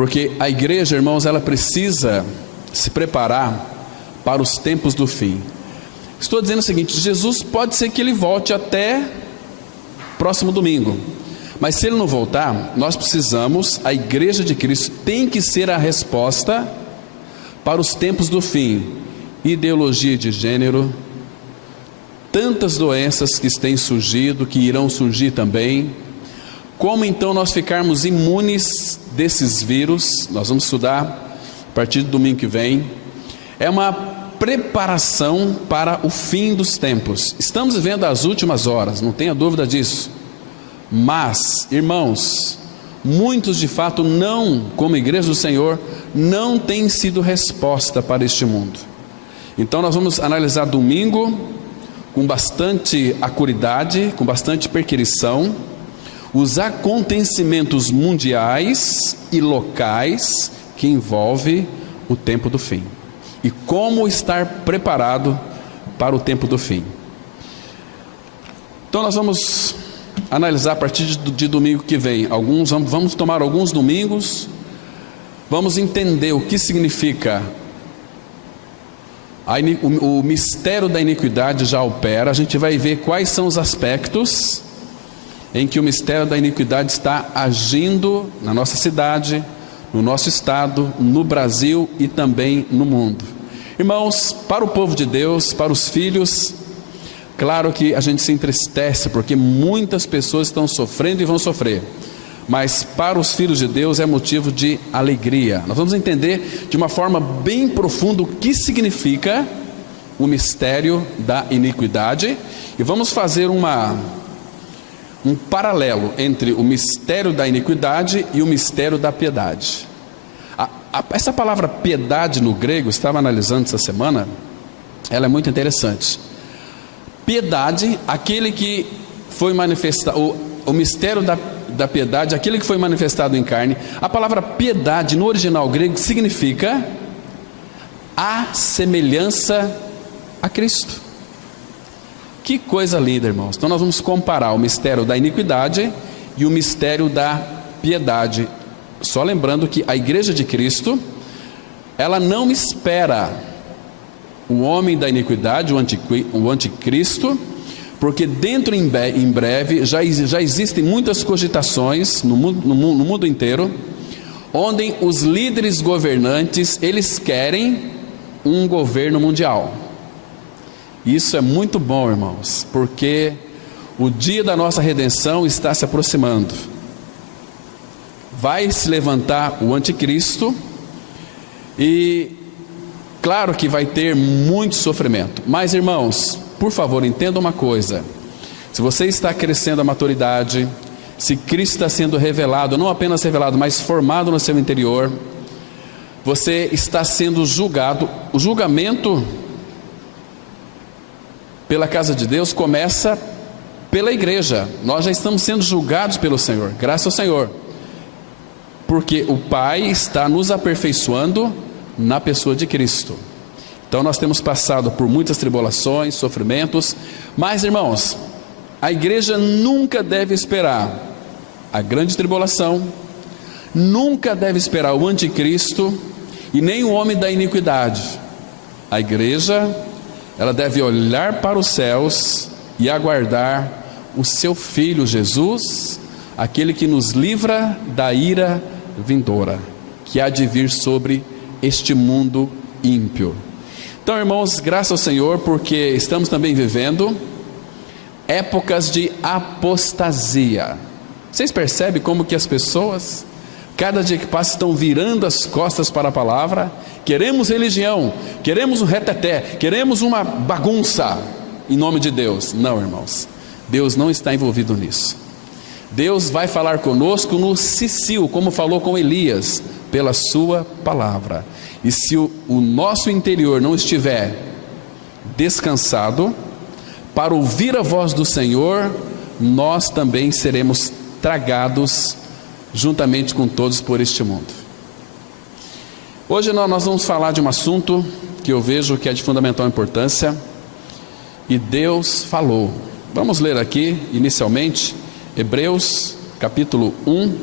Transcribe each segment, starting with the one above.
Porque a igreja, irmãos, ela precisa se preparar para os tempos do fim. Estou dizendo o seguinte: Jesus pode ser que ele volte até próximo domingo, mas se ele não voltar, nós precisamos, a igreja de Cristo tem que ser a resposta para os tempos do fim. Ideologia de gênero, tantas doenças que têm surgido, que irão surgir também. Como então nós ficarmos imunes desses vírus? Nós vamos estudar a partir do domingo que vem. É uma preparação para o fim dos tempos. Estamos vivendo as últimas horas, não tenha dúvida disso. Mas, irmãos, muitos de fato não, como igreja do Senhor, não têm sido resposta para este mundo. Então nós vamos analisar domingo com bastante acuridade, com bastante perquisição, os acontecimentos mundiais e locais que envolvem o tempo do fim e como estar preparado para o tempo do fim. Então nós vamos analisar a partir de domingo que vem. Vamos tomar alguns domingos, vamos entender o que significa o mistério da iniquidade já opera. A gente vai ver quais são os aspectos em que o mistério da iniquidade está agindo na nossa cidade, no nosso estado, no Brasil e também no mundo. Irmãos, para o povo de Deus, para os filhos, claro que a gente se entristece porque muitas pessoas estão sofrendo e vão sofrer, mas para os filhos de Deus é motivo de alegria. Nós vamos entender de uma forma bem profunda o que significa o mistério da iniquidade e vamos fazer um paralelo entre o mistério da iniquidade e o mistério da piedade. Essa palavra piedade no grego, estava analisando essa semana, ela é muito interessante. Piedade, aquele que foi manifestado, o mistério da piedade, aquele que foi manifestado em carne. A palavra piedade no original grego significa a semelhança a Cristo. Que coisa linda, irmãos. Então nós vamos comparar o mistério da iniquidade e o mistério da piedade. Só lembrando que a igreja de Cristo, ela não espera o homem da iniquidade, o anticristo, porque dentro em breve já existem muitas cogitações no mundo inteiro, onde os líderes governantes, eles querem um governo mundial. Isso é muito bom, irmãos, porque o dia da nossa redenção está se aproximando. Vai se levantar o anticristo e claro que vai ter muito sofrimento. Mas, irmãos, por favor, entenda uma coisa: se você está crescendo a maturidade, se Cristo está sendo revelado, não apenas revelado, mas formado no seu interior, você está sendo julgado. O julgamento pela casa de Deus começa pela igreja. Nós já estamos sendo julgados pelo Senhor, graças ao Senhor, porque o Pai está nos aperfeiçoando na pessoa de Cristo. Então nós temos passado por muitas tribulações, sofrimentos, mas, irmãos, a igreja nunca deve esperar a grande tribulação, nunca deve esperar o anticristo e nem o homem da iniquidade. A igreja, ela deve olhar para os céus e aguardar o seu Filho Jesus, aquele que nos livra da ira vindoura, que há de vir sobre este mundo ímpio. Então, irmãos, graças ao Senhor, porque estamos também vivendo épocas de apostasia. Vocês percebem como que as pessoas, cada dia que passa, estão virando as costas para a palavra? Queremos religião, queremos um reteté, queremos uma bagunça em nome de Deus. Não, irmãos, Deus não está envolvido nisso. Deus vai falar conosco no Sicil, como falou com Elias, pela sua palavra. E se o nosso interior não estiver descansado para ouvir a voz do Senhor, nós também seremos tragados juntamente com todos por este mundo. Hoje nós vamos falar de um assunto que eu vejo que é de fundamental importância. E Deus falou. Vamos ler aqui inicialmente Hebreus capítulo 1,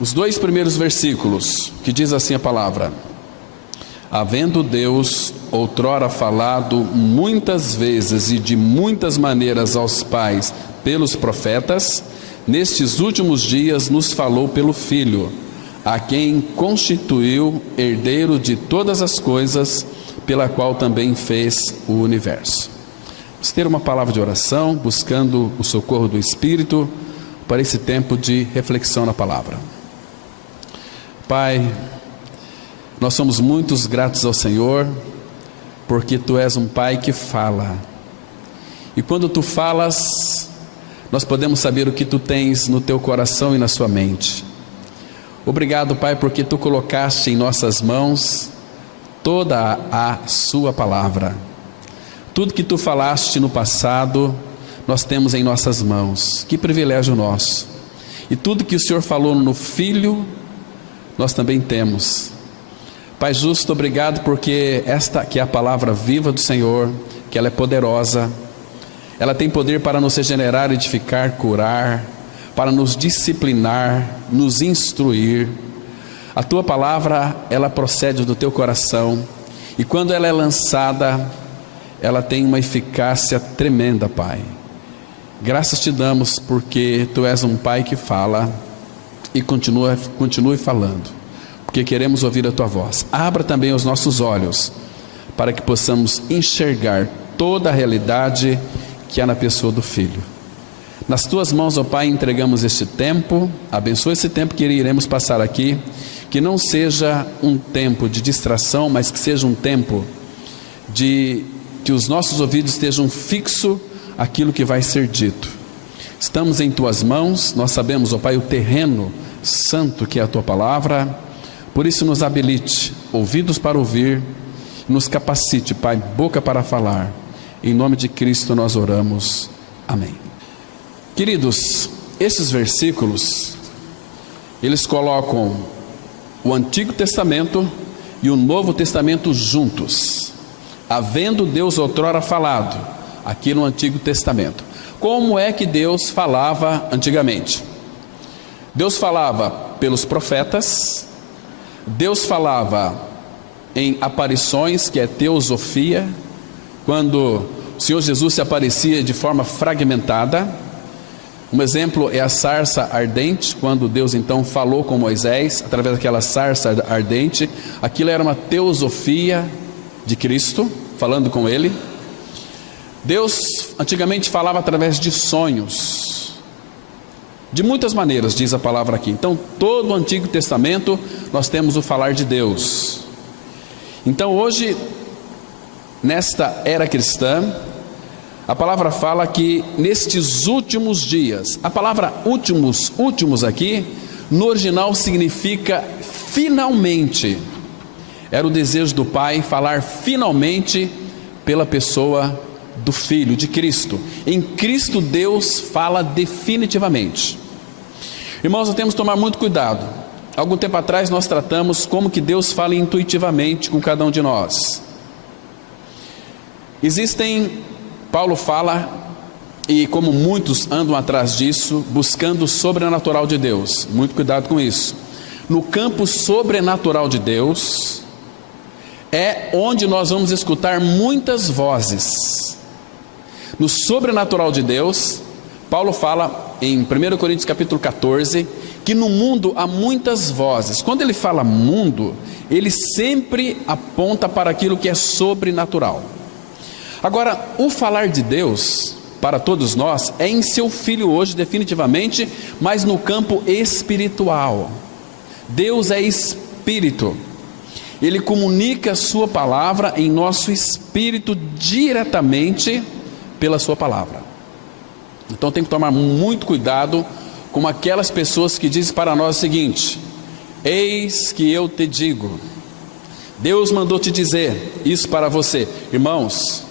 Os 2 primeiros versículos, que diz assim a palavra: havendo Deus outrora falado muitas vezes e de muitas maneiras aos pais pelos profetas, nestes últimos dias nos falou pelo Filho, a quem constituiu herdeiro de todas as coisas, pela qual também fez o universo. Vamos ter uma palavra de oração, buscando o socorro do Espírito, para esse tempo de reflexão na palavra. Pai, nós somos muito gratos ao Senhor, porque Tu és um Pai que fala. E quando Tu falas, nós podemos saber o que Tu tens no Teu coração e na Sua mente. Obrigado, Pai, porque Tu colocaste em nossas mãos toda a Sua palavra. Tudo que Tu falaste no passado, nós temos em nossas mãos. Que privilégio nosso. E tudo que o Senhor falou no Filho, nós também temos. Pai justo, obrigado porque esta que é a palavra viva do Senhor, que ela é poderosa, ela tem poder para nos regenerar, edificar, curar, para nos disciplinar, nos instruir. A Tua palavra, ela procede do Teu coração, e quando ela é lançada, ela tem uma eficácia tremenda, Pai. Graças Te damos porque Tu és um Pai que fala e continue falando, porque queremos ouvir a Tua voz. Abra também os nossos olhos, para que possamos enxergar toda a realidade que há na pessoa do Filho. Nas Tuas mãos, ó Pai, entregamos este tempo. Abençoa esse tempo que iremos passar aqui, que não seja um tempo de distração, mas que seja um tempo de que os nossos ouvidos estejam fixos aquilo que vai ser dito. Estamos em Tuas mãos, nós sabemos, ó Pai, o terreno santo que é a Tua palavra. Por isso nos habilite, ouvidos para ouvir, nos capacite, Pai, boca para falar. Em nome de Cristo nós oramos. Amém. Queridos, esses versículos, eles colocam o Antigo Testamento e o Novo Testamento juntos. Havendo Deus outrora falado, aqui no Antigo Testamento. Como é que Deus falava antigamente? Deus falava pelos profetas. Deus falava em aparições, que é teosofia, quando o Senhor Jesus se aparecia de forma fragmentada. Um exemplo é a sarça ardente, quando Deus então falou com Moisés, através daquela sarça ardente. Aquilo era uma teosofia de Cristo, falando com ele. Deus antigamente falava através de sonhos, de muitas maneiras, diz a palavra aqui. Então, todo o Antigo Testamento, nós temos o falar de Deus. Então, hoje, nesta era cristã, a palavra fala que nestes últimos dias, a palavra últimos aqui, no original significa finalmente. Era o desejo do Pai falar finalmente pela pessoa do Filho, de Cristo. Em Cristo Deus fala definitivamente. Irmãos, nós temos que tomar muito cuidado. Algum tempo atrás nós tratamos como que Deus fala intuitivamente com cada um de nós. Paulo fala, e como muitos andam atrás disso, buscando o sobrenatural de Deus. Muito cuidado com isso. No campo sobrenatural de Deus, é onde nós vamos escutar muitas vozes. No sobrenatural de Deus, Paulo fala em 1 Coríntios capítulo 14, que no mundo há muitas vozes. Quando ele fala mundo, ele sempre aponta para aquilo que é sobrenatural. Agora, o falar de Deus, para todos nós, é em seu Filho hoje definitivamente, mas no campo espiritual. Deus é Espírito. Ele comunica a sua palavra em nosso espírito diretamente pela sua palavra. Então tem que tomar muito cuidado com aquelas pessoas que dizem para nós o seguinte: eis que eu te digo, Deus mandou te dizer isso para você. Irmãos,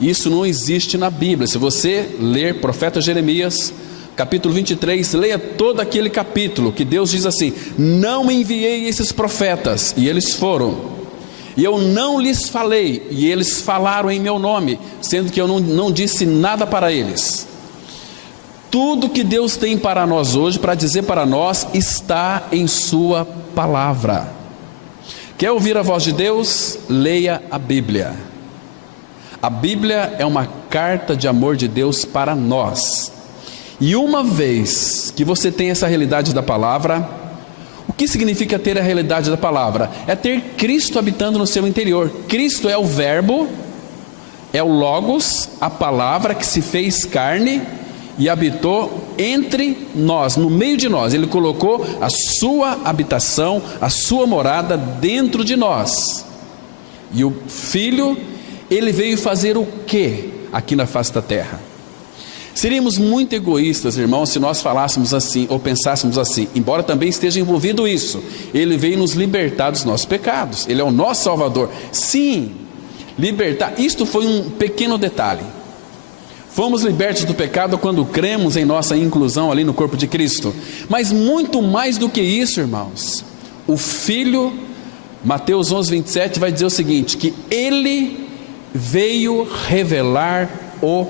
isso não existe na Bíblia. Se você ler profeta Jeremias capítulo 23, leia todo aquele capítulo que Deus diz assim: não enviei esses profetas, e eles foram, e eu não lhes falei, e eles falaram em meu nome, sendo que eu não disse nada para eles. Tudo que Deus tem para nós hoje, para dizer para nós, está em sua palavra. Quer ouvir a voz de Deus? Leia a Bíblia. A Bíblia é uma carta de amor de Deus para nós. E uma vez que você tem essa realidade da palavra, o que significa ter a realidade da palavra? É ter Cristo habitando no seu interior. Cristo é o verbo, é o Logos, a palavra que se fez carne e habitou entre nós, no meio de nós. Ele colocou a sua habitação, a sua morada dentro de nós. E o Filho, ele veio fazer o que aqui na face da terra? Seríamos muito egoístas, irmãos, se nós falássemos assim, ou pensássemos assim, embora também esteja envolvido isso. Ele veio nos libertar dos nossos pecados, Ele é o nosso Salvador. Sim, libertar, isto foi um pequeno detalhe. Fomos libertos do pecado quando cremos em nossa inclusão ali no corpo de Cristo. Mas muito mais do que isso, irmãos, o Filho, Mateus 11:27 vai dizer o seguinte, que Ele veio revelar o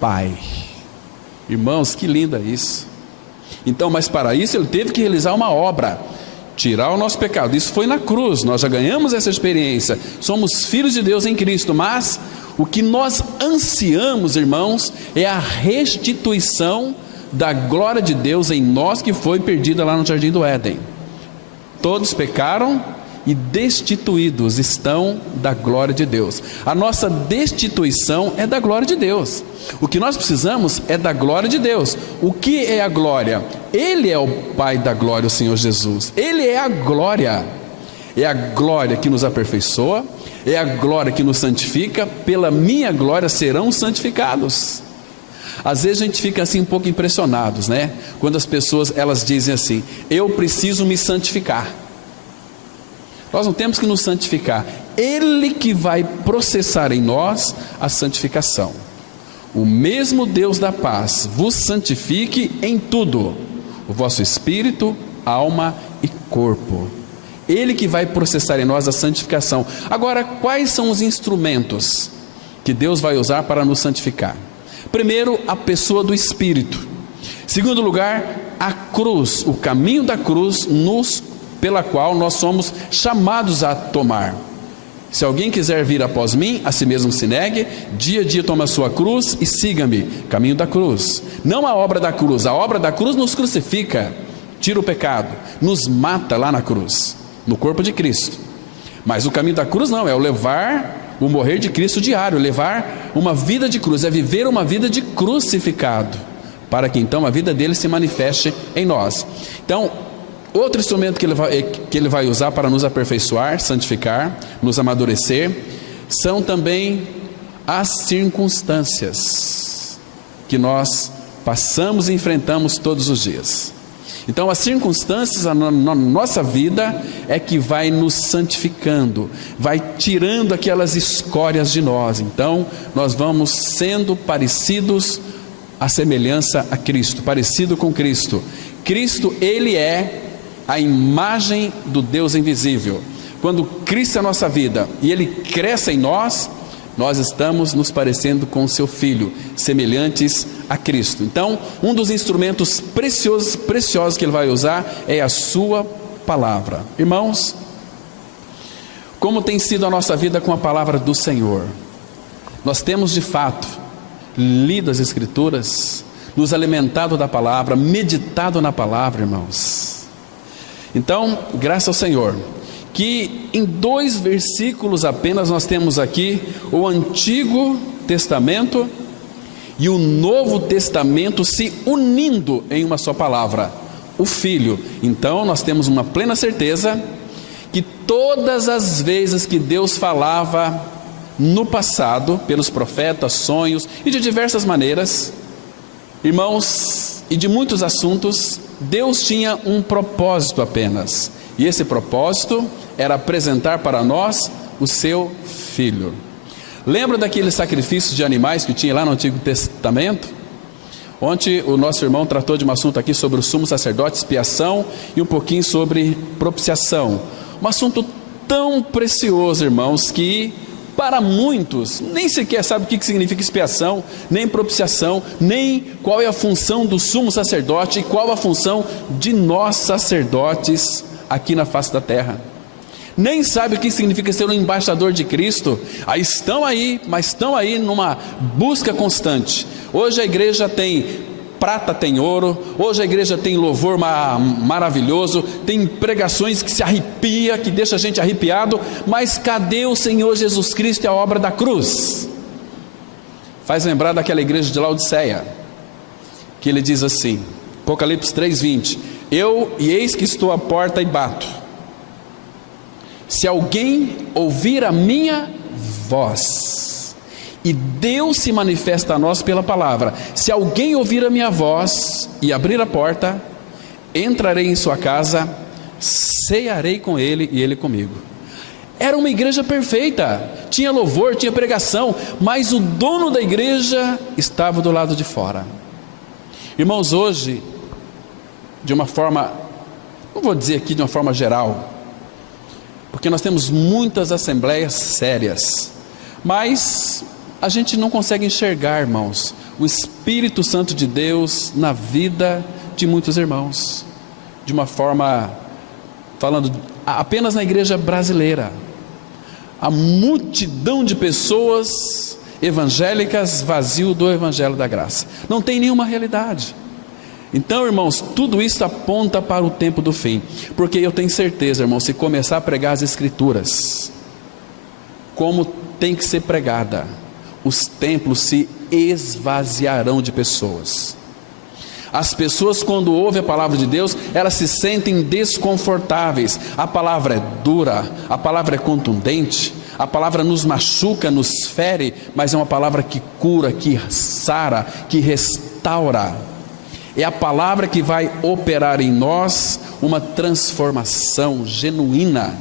Pai. Irmãos, que lindo é isso. Então, mas para isso Ele teve que realizar uma obra, tirar o nosso pecado. Isso foi na cruz, nós já ganhamos essa experiência. Somos filhos de Deus em Cristo, mas o que nós ansiamos, irmãos, é a restituição da glória de Deus em nós, que foi perdida lá no Jardim do Éden. Todos pecaram e destituídos estão da glória de Deus. A nossa destituição é da glória de Deus. O que nós precisamos é da glória de Deus. O que é a glória? Ele é o Pai da glória, o Senhor Jesus. Ele é a glória. É a glória que nos aperfeiçoa, é a glória que nos santifica. Pela minha glória serão santificados. Às vezes a gente fica assim um pouco impressionados, né? Quando as pessoas, elas dizem assim, eu preciso me santificar. Nós não temos que nos santificar. Ele que vai processar em nós a santificação. O mesmo Deus da paz vos santifique em tudo, o vosso espírito, alma e corpo. Ele que vai processar em nós a santificação. Agora, quais são os instrumentos que Deus vai usar para nos santificar? Primeiro, a pessoa do Espírito. Segundo lugar, a cruz, o caminho da cruz pela qual nós somos chamados a tomar. Se alguém quiser vir após mim, a si mesmo se negue, dia a dia toma a sua cruz e siga-me. Caminho da cruz. Não a obra da cruz. A obra da cruz nos crucifica, tira o pecado, nos mata lá na cruz, no corpo de Cristo. Mas o caminho da cruz não, é o levar o morrer de Cristo diário, levar uma vida de cruz, é viver uma vida de crucificado, para que então a vida dele se manifeste em nós. Então, outro instrumento que ele vai usar para nos aperfeiçoar, santificar, nos amadurecer, são também as circunstâncias que nós passamos e enfrentamos todos os dias. Então as circunstâncias na nossa vida é que vai nos santificando, vai tirando aquelas escórias de nós. Então nós vamos sendo parecidos à semelhança a Cristo, parecido com Cristo. Cristo, Ele é a imagem do Deus invisível. Quando Cristo é a nossa vida e Ele cresce em nós, nós estamos nos parecendo com o seu Filho, semelhantes a Cristo. Então, um dos instrumentos preciosos que Ele vai usar é a sua palavra. Irmãos, como tem sido a nossa vida com a palavra do Senhor? Nós temos de fato lido as Escrituras, nos alimentado da palavra, meditado na palavra, irmãos. Então, graças ao Senhor, que em 2 versículos apenas nós temos aqui o Antigo Testamento e o Novo Testamento se unindo em uma só palavra, o Filho. Então nós temos uma plena certeza que todas as vezes que Deus falava no passado, pelos profetas, sonhos e de diversas maneiras, irmãos, e de muitos assuntos, Deus tinha um propósito apenas, e esse propósito era apresentar para nós o seu Filho. Lembra daqueles sacrifícios de animais que tinha lá no Antigo Testamento? Ontem o nosso irmão tratou de um assunto aqui sobre o sumo sacerdote, expiação, e um pouquinho sobre propiciação. Um assunto tão precioso, irmãos, que Para muitos, nem sequer sabe o que significa expiação, nem propiciação, nem qual é a função do sumo sacerdote e qual a função de nós sacerdotes aqui na face da terra. Nem sabe o que significa ser um embaixador de Cristo. Estão aí, mas estão aí numa busca constante. Hoje a igreja tem prata, tem ouro. Hoje a igreja tem louvor maravilhoso, tem pregações que se arrepia, que deixa a gente arrepiado. Mas cadê o Senhor Jesus Cristo e a obra da cruz? Faz lembrar daquela igreja de Laodiceia, que ele diz assim, Apocalipse 3:20: eis que estou à porta e bato. Se alguém ouvir a minha voz, e Deus se manifesta a nós pela palavra, se alguém ouvir a minha voz e abrir a porta, entrarei em sua casa, cearei com ele e ele comigo. Era uma igreja perfeita, tinha louvor, tinha pregação, mas o dono da igreja estava do lado de fora. Irmãos, hoje, de uma forma, não vou dizer aqui de uma forma geral, porque nós temos muitas assembleias sérias, mas a gente não consegue enxergar, irmãos, o Espírito Santo de Deus na vida de muitos irmãos, de uma forma, falando apenas na igreja brasileira, a multidão de pessoas evangélicas vazio do evangelho da graça, não tem nenhuma realidade. Então, irmãos, tudo isso aponta para o tempo do fim, porque eu tenho certeza, irmãos, se começar a pregar as escrituras como tem que ser pregada, os templos se esvaziarão de pessoas. As pessoas, quando ouvem a palavra de Deus, elas se sentem desconfortáveis. A palavra é dura, a palavra é contundente, a palavra nos machuca, nos fere, mas é uma palavra que cura, que sara, que restaura. É a palavra que vai operar em nós uma transformação genuína.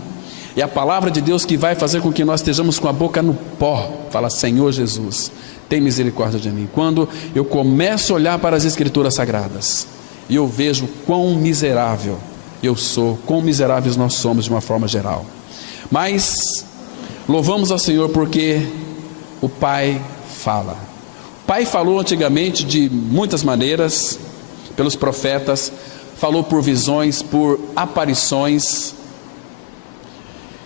É a palavra de Deus que vai fazer com que nós estejamos com a boca no pó. Fala: Senhor Jesus, tem misericórdia de mim. Quando eu começo a olhar para as escrituras sagradas, e eu vejo quão miserável eu sou, quão miseráveis nós somos de uma forma geral. Mas louvamos ao Senhor porque o Pai fala. O Pai falou antigamente de muitas maneiras, pelos profetas, falou por visões, por aparições,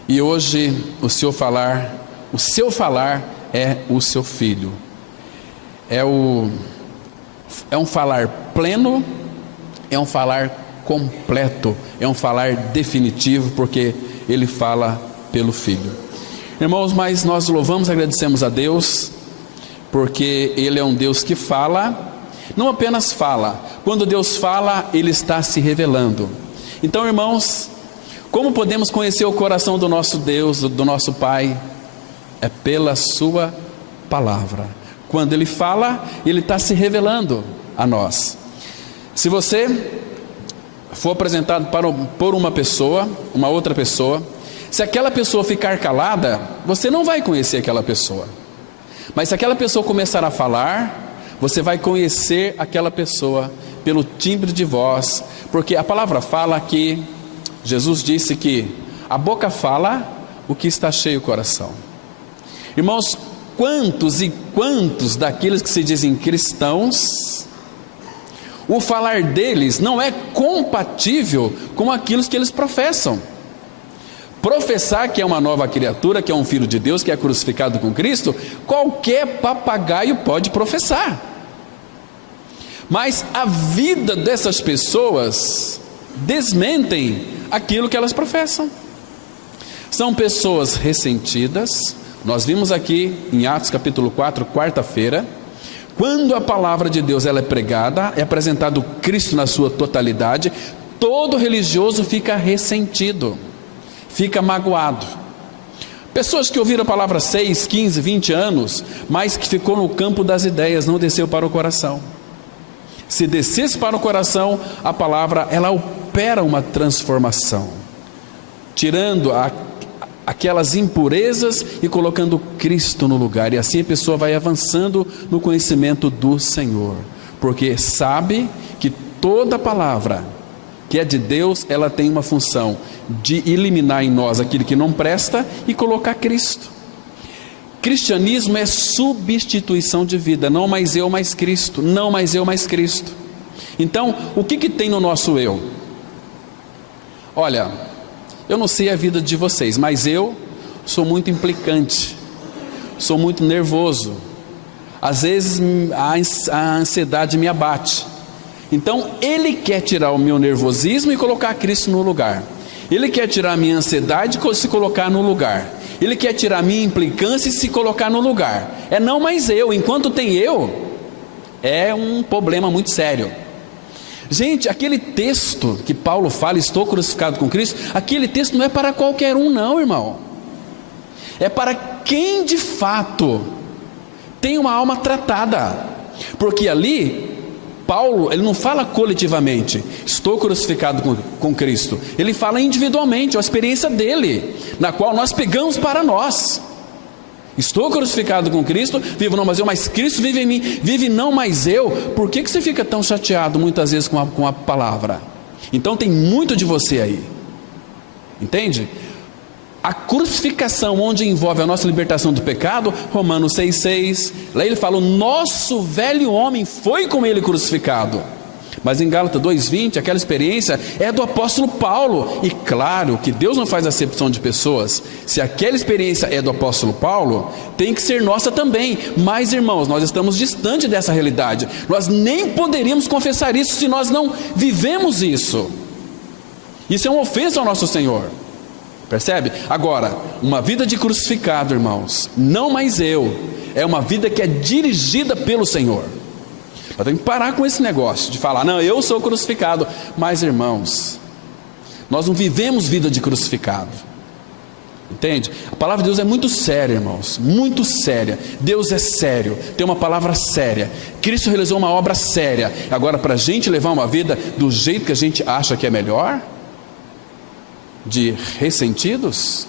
e hoje o seu falar é o seu Filho, é um falar pleno, é um falar completo, é um falar definitivo, porque ele fala pelo Filho. Irmãos, mas nós louvamos e agradecemos a Deus, porque Ele é um Deus que fala. Não apenas fala, quando Deus fala, Ele está se revelando. Então, irmãos, como podemos conhecer o coração do nosso Deus, do nosso Pai? É pela sua palavra. Quando Ele fala, Ele está se revelando a nós. Se você for apresentado por uma pessoa, uma outra pessoa, se aquela pessoa ficar calada, você não vai conhecer aquela pessoa. Mas se aquela pessoa começar a falar, você vai conhecer aquela pessoa pelo timbre de voz, porque a palavra fala que Jesus disse que a boca fala o que está cheio o coração. Irmãos, quantos e quantos daqueles que se dizem cristãos, o falar deles não é compatível com aquilo que eles professam. Professar que é uma nova criatura, que é um filho de Deus, que é crucificado com Cristo, qualquer papagaio pode professar. Mas a vida dessas pessoas desmentem aquilo que elas professam. São pessoas ressentidas. Nós vimos aqui em Atos capítulo 4, quarta-feira, quando a palavra de Deus ela é pregada, é apresentado Cristo na sua totalidade, todo religioso fica ressentido, fica magoado. Pessoas que ouviram a palavra 6, 15, 20 anos, mas que ficou no campo das ideias, não desceu para o coração. Se descesse para o coração, a palavra ela opera uma transformação, tirando aquelas impurezas e colocando Cristo no lugar, e assim a pessoa vai avançando no conhecimento do Senhor, porque sabe que toda palavra que é de Deus, ela tem uma função de eliminar em nós aquilo que não presta e colocar Cristo. Cristianismo é substituição de vida, não mais eu, mais Cristo, não mais eu, mais Cristo. Então, o que tem no nosso eu? Olha, eu não sei a vida de vocês, mas eu sou muito implicante, sou muito nervoso, às vezes a ansiedade me abate. Então Ele quer tirar o meu nervosismo e colocar Cristo no lugar. Ele quer tirar a minha ansiedade e se colocar no lugar. Ele quer tirar a minha implicância e se colocar no lugar. É não mais eu, enquanto tem eu, é um problema muito sério. Gente, aquele texto que Paulo fala, estou crucificado com Cristo, aquele texto não é para qualquer um não, irmão. É para quem de fato tem uma alma tratada. Porque ali, Paulo, ele não fala coletivamente, estou crucificado com Cristo. Ele fala individualmente, é a experiência dele, na qual nós pegamos para nós. Estou crucificado com Cristo, vivo não mais eu, mas Cristo vive em mim, vive não mais eu. Por que você fica tão chateado muitas vezes com a palavra? Então tem muito de você aí, entende? A crucificação, onde envolve a nossa libertação do pecado, Romanos 6,6, lá ele fala, o nosso velho homem foi com ele crucificado. Mas em Gálatas 2,20, aquela experiência é do apóstolo Paulo. E claro que Deus não faz acepção de pessoas. Se aquela experiência é do apóstolo Paulo, tem que ser nossa também. Mas irmãos, nós estamos distante dessa realidade. Nós nem poderíamos confessar isso se nós não vivemos isso. Isso é uma ofensa ao nosso Senhor. Percebe? Agora, uma vida de crucificado, irmãos, não mais eu, é uma vida que é dirigida pelo Senhor. Nós temos que parar com esse negócio de falar, não, eu sou crucificado. Mas irmãos, nós não vivemos vida de crucificado, entende? A palavra de Deus é muito séria, irmãos, muito séria. Deus é sério, tem uma palavra séria. Cristo realizou uma obra séria. Agora, para a gente levar uma vida do jeito que a gente acha que é melhor, de ressentidos,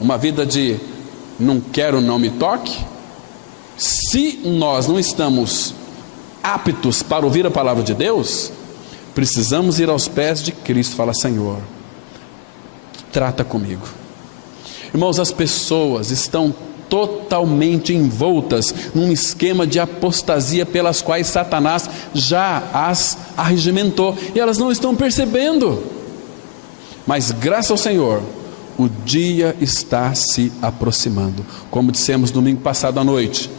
uma vida de não quero, não me toque, se nós não estamos aptos para ouvir a palavra de Deus, precisamos ir aos pés de Cristo. Fala, Senhor, trata comigo. Irmãos, as pessoas estão totalmente envoltas num esquema de apostasia pelas quais Satanás já as arregimentou, e elas não estão percebendo. Mas graças ao Senhor, o dia está se aproximando. Como dissemos domingo passado à noite,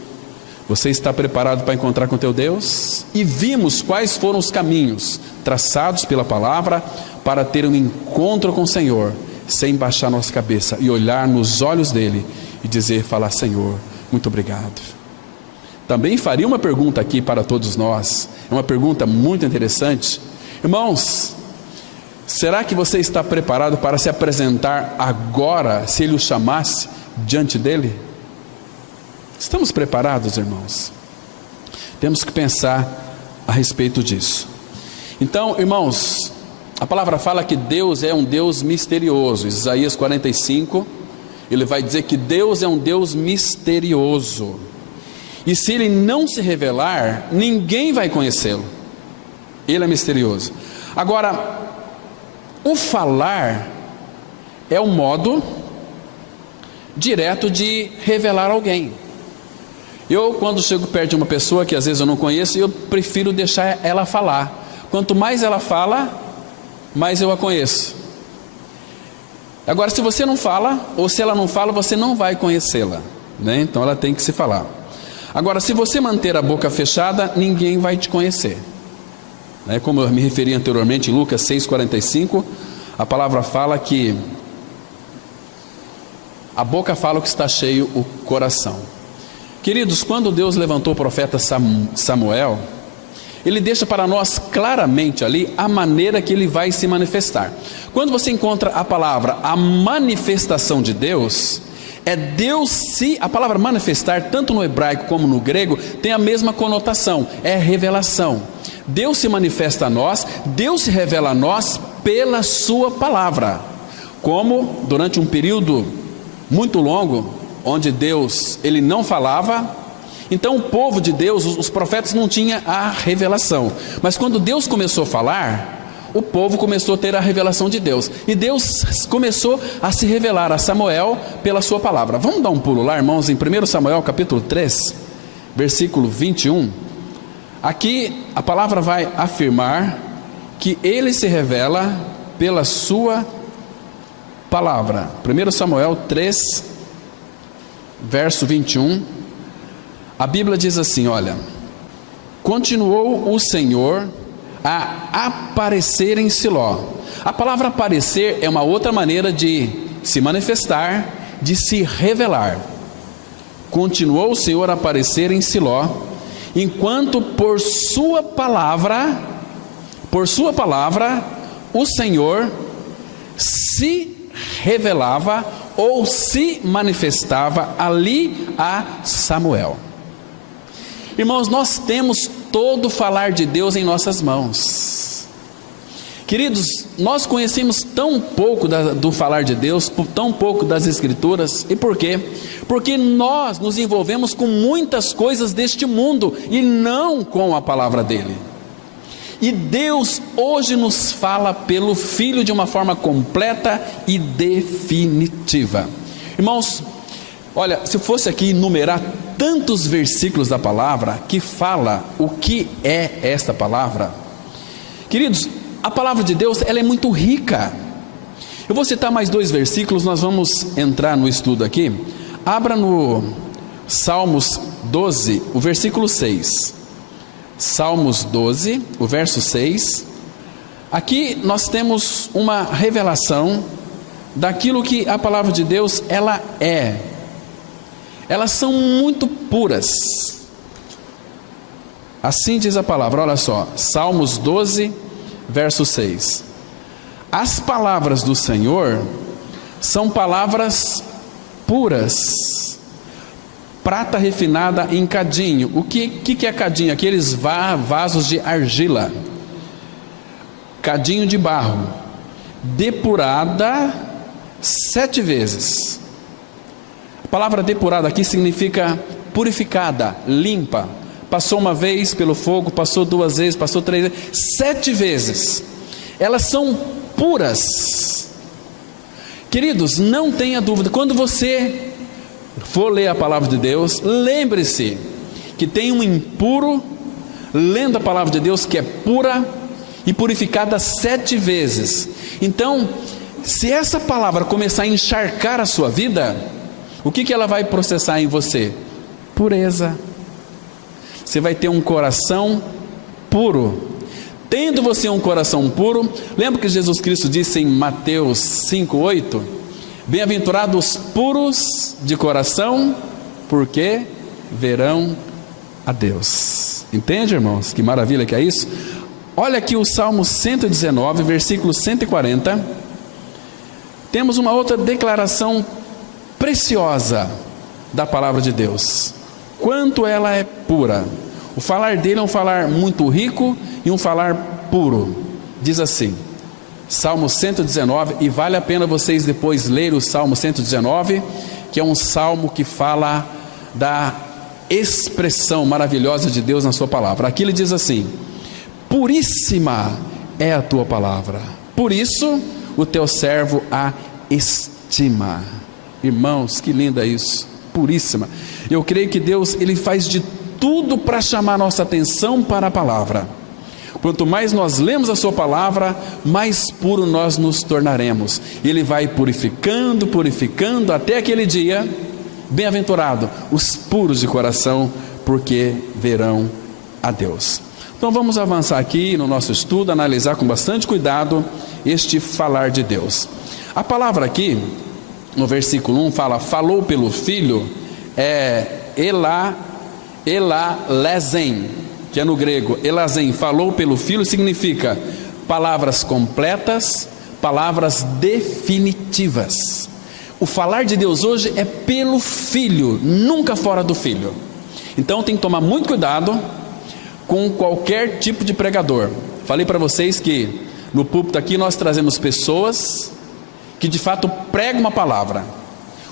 você está preparado para encontrar com teu Deus? E vimos quais foram os caminhos traçados pela palavra para ter um encontro com o Senhor, sem baixar nossa cabeça e olhar nos olhos dele e dizer, falar, Senhor, muito obrigado. Também faria uma pergunta aqui para todos nós, é uma pergunta muito interessante. Irmãos, será que você está preparado para se apresentar agora, se ele o chamasse diante dele? Estamos preparados, irmãos? Temos que pensar a respeito disso. Então, irmãos, a palavra fala que Deus é um Deus misterioso. Isaías 45, ele vai dizer que Deus é um Deus misterioso. E se ele não se revelar, ninguém vai conhecê-lo. Ele é misterioso. Agora, o falar é um modo direto de revelar alguém. Eu, quando chego perto de uma pessoa que às vezes eu não conheço, eu prefiro deixar ela falar. Quanto mais ela fala, mais eu a conheço. Agora, se você não fala, ou se ela não fala, você não vai conhecê-la, né? Então ela tem que se falar. Agora, se você manter a boca fechada, ninguém vai te conhecer, né? Como eu me referi anteriormente em Lucas 6,45, a palavra fala que a boca fala o que está cheio o coração. Queridos, quando Deus levantou o profeta Samuel, ele deixa para nós claramente ali a maneira que ele vai se manifestar. Quando você encontra a palavra, a manifestação de Deus, é Deus se, a palavra manifestar, tanto no hebraico como no grego, tem a mesma conotação, é revelação. Deus se manifesta a nós, Deus se revela a nós pela sua palavra. Como durante um período muito longo, onde Deus, ele não falava, então o povo de Deus, os profetas não tinham a revelação. Mas quando Deus começou a falar, o povo começou a ter a revelação de Deus. E Deus começou a se revelar a Samuel pela sua palavra. Vamos dar um pulo lá, irmãos, em 1 Samuel capítulo 3, versículo 21. Aqui a palavra vai afirmar que ele se revela pela sua palavra. 1 Samuel 3, verso 21. A Bíblia diz assim, olha: continuou o Senhor a aparecer em Siló. A palavra aparecer é uma outra maneira de se manifestar, de se revelar. Continuou o Senhor a aparecer em Siló, enquanto por sua palavra, o Senhor se revelava ou se manifestava ali a Samuel. Irmãos, nós temos todo o falar de Deus em nossas mãos. Queridos, nós conhecemos tão pouco do falar de Deus, tão pouco das Escrituras. E por quê? Porque nós nos envolvemos com muitas coisas deste mundo e não com a palavra dele. E Deus hoje nos fala pelo Filho de uma forma completa e definitiva. Irmãos, olha, se eu fosse aqui enumerar tantos versículos da palavra que fala o que é esta palavra, queridos, a palavra de Deus, ela é muito rica. Eu vou citar mais 2 versículos, nós vamos entrar no estudo aqui. Abra no Salmos 12, o versículo 6. Salmos 12, o verso 6. Aqui nós temos uma revelação daquilo que a palavra de Deus ela é. Elas são muito puras. Assim diz a palavra, olha só, Salmos 12, verso 6. As palavras do Senhor são palavras puras, prata refinada em cadinho. O que é cadinho? Aqueles vasos de argila, cadinho de barro, depurada 7 vezes. A palavra depurada aqui significa purificada, limpa. Passou uma vez pelo fogo, passou 2 vezes, passou 3 vezes, 7 vezes. Elas são puras. Queridos, não tenha dúvida, quando você for ler a palavra de Deus, lembre-se que tem um impuro lendo a palavra de Deus que é pura e purificada 7 vezes. Então, se essa palavra começar a encharcar a sua vida, o que ela vai processar em você? Pureza. Você vai ter um coração puro. Tendo você um coração puro, lembra que Jesus Cristo disse em Mateus 5:8? Bem-aventurados puros de coração, porque verão a Deus. Entende, irmãos? Que maravilha que é isso? Olha aqui o Salmo 119, versículo 140. Temos uma outra declaração preciosa da palavra de Deus. Quanto ela é pura. O falar dele é um falar muito rico e um falar puro. Diz assim, Salmo 119, e vale a pena vocês depois lerem o Salmo 119, que é um salmo que fala da expressão maravilhosa de Deus na sua palavra. Aqui ele diz assim: puríssima é a tua palavra, por isso o teu servo a estima. Irmãos, que linda isso, puríssima. Eu creio que Deus, ele faz de tudo para chamar nossa atenção para a palavra. Quanto mais nós lemos a sua palavra, mais puro nós nos tornaremos. Ele vai purificando, purificando, até aquele dia, bem-aventurado os puros de coração, porque verão a Deus. Então vamos avançar aqui no nosso estudo, analisar com bastante cuidado este falar de Deus. A palavra aqui, no versículo 1, fala, falou pelo Filho, elalezen, que é no grego, elazen, falou pelo Filho, significa palavras completas, palavras definitivas. O falar de Deus hoje é pelo Filho, nunca fora do Filho. Então tem que tomar muito cuidado com qualquer tipo de pregador. Falei para vocês que no púlpito aqui nós trazemos pessoas que de fato pregam uma palavra.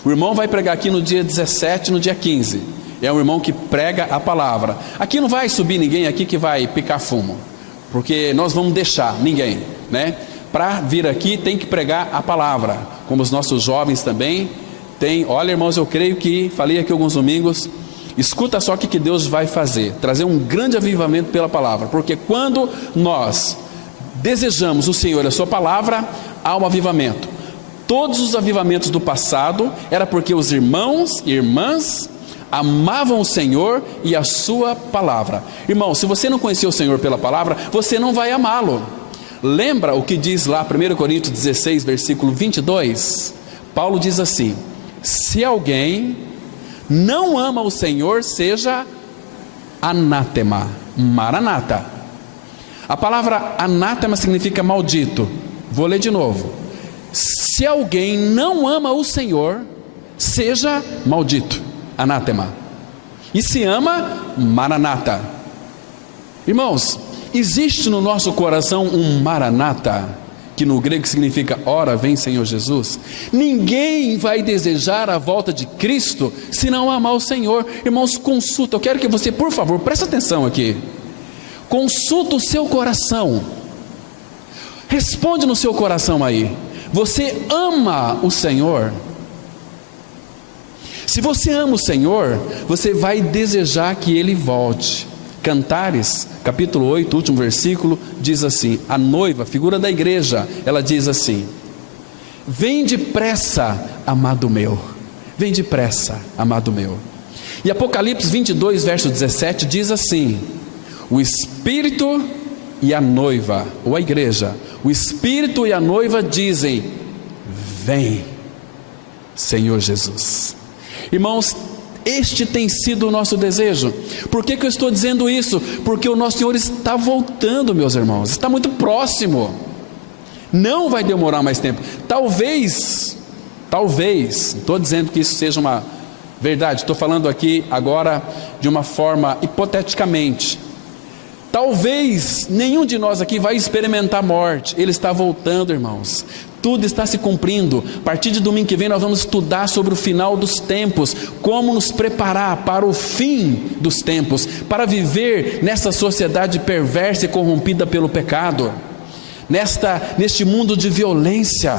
O irmão vai pregar aqui no dia 17, no dia 15. É um irmão que prega a palavra. Aqui não vai subir ninguém aqui que vai picar fumo, porque nós vamos deixar ninguém. né? Para vir aqui tem que pregar a palavra, como os nossos jovens também têm. Olha, irmãos, eu creio que, falei aqui alguns domingos, escuta só o que Deus vai fazer, trazer um grande avivamento pela palavra, porque quando nós desejamos o Senhor e a sua palavra, há um avivamento. Todos os avivamentos do passado era porque os irmãos e irmãs amavam o Senhor e a sua palavra. Irmão, se você não conhecia o Senhor pela palavra, você não vai amá-lo. Lembra o que diz lá 1 Coríntios 16, versículo 22? Paulo diz assim: se alguém não ama o Senhor, seja anátema, maranata. A palavra anátema significa maldito. Vou ler de novo. Se alguém não ama o Senhor, seja maldito, anátema. E se ama, maranata. Irmãos, existe no nosso coração um maranata, que no grego significa ora vem Senhor Jesus. Ninguém vai desejar a volta de Cristo se não amar o Senhor. Irmãos, consulta, eu quero que você, por favor, preste atenção aqui. Consulta o seu coração. Responde no seu coração aí. Você ama o Senhor? Se você ama o Senhor, você vai desejar que Ele volte. Cantares, capítulo 8, último versículo, diz assim: a noiva, figura da igreja, ela diz assim: vem depressa, amado meu, vem depressa, amado meu. E Apocalipse 22, verso 17, diz assim: o Espírito e a noiva, ou a igreja, o Espírito e a noiva dizem: vem, Senhor Jesus. Irmãos, este tem sido o nosso desejo. Por que eu estou dizendo isso? Porque o nosso Senhor está voltando, meus irmãos, está muito próximo. Não vai demorar mais tempo. Talvez, não estou dizendo que isso seja uma verdade, estou falando aqui agora de uma forma hipoteticamente. Talvez nenhum de nós aqui vai experimentar morte. Ele está voltando, irmãos. Tudo está se cumprindo. A partir de domingo que vem nós vamos estudar sobre o final dos tempos, como nos preparar para o fim dos tempos, para viver nessa sociedade perversa e corrompida pelo pecado, neste mundo de violência,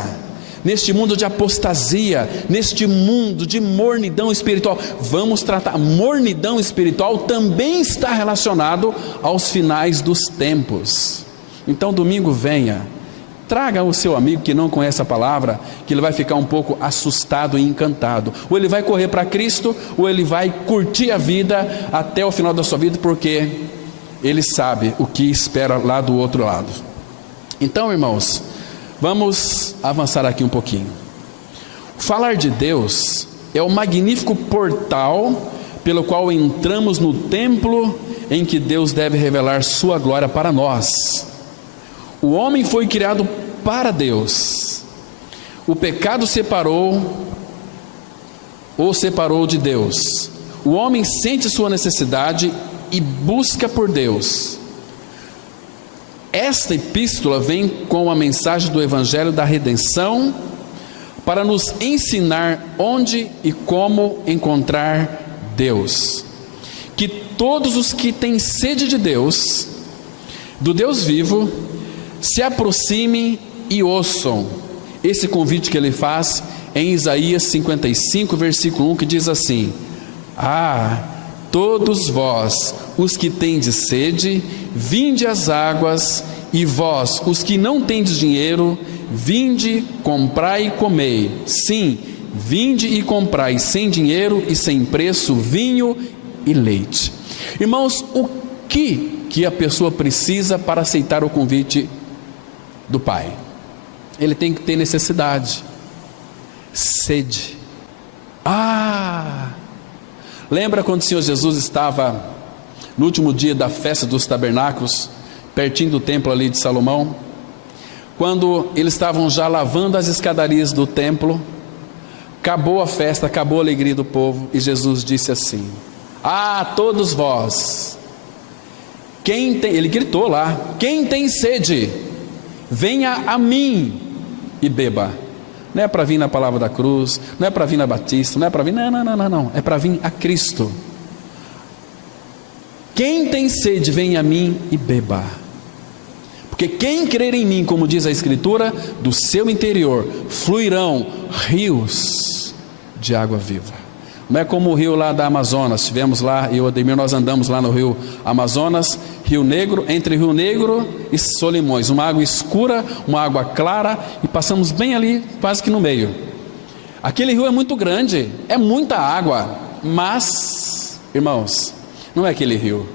neste mundo de apostasia, neste mundo de mornidão espiritual. Vamos tratar, mornidão espiritual também está relacionado aos finais dos tempos. Então domingo venha, traga o seu amigo que não conhece a palavra, que ele vai ficar um pouco assustado e encantado. Ou ele vai correr para Cristo, ou ele vai curtir a vida até o final da sua vida, porque ele sabe o que espera lá do outro lado. Então, irmãos, vamos avançar aqui um pouquinho. Falar de Deus é o magnífico portal pelo qual entramos no templo em que Deus deve revelar sua glória para nós. O homem foi criado para Deus. O pecado separou de Deus. O homem sente sua necessidade e busca por Deus. Esta epístola vem com a mensagem do Evangelho da redenção para nos ensinar onde e como encontrar Deus. Que todos os que têm sede de Deus, do Deus vivo, se aproximem e ouçam esse convite que ele faz em Isaías 55, versículo 1, que diz assim: todos vós, os que tendes sede, vinde às águas, e vós, os que não tendes dinheiro, vinde, comprai e comei. Sim, vinde e comprai sem dinheiro e sem preço vinho e leite. Irmãos, o que a pessoa precisa para aceitar o convite do Pai? Ele tem que ter necessidade, sede. Lembra quando o Senhor Jesus estava no último dia da festa dos tabernáculos, pertinho do templo ali de Salomão, quando eles estavam já lavando as escadarias do templo, acabou a festa, acabou a alegria do povo, e Jesus disse assim: todos vós, ele gritou lá, quem tem sede, venha a mim e beba. Não é para vir na palavra da cruz, não é para vir na Batista, não é para vir, não, é para vir a Cristo. Quem tem sede, venha a mim e beba. Porque quem crer em mim, como diz a Escritura, do seu interior fluirão rios de água viva. Não é como o rio lá da Amazonas. Estivemos lá, eu e o Ademir, nós andamos lá no rio Amazonas, Rio Negro, entre Rio Negro e Solimões, uma água escura, uma água clara, e passamos bem ali, quase que no meio. Aquele rio é muito grande, é muita água, mas, irmãos, não é aquele rio.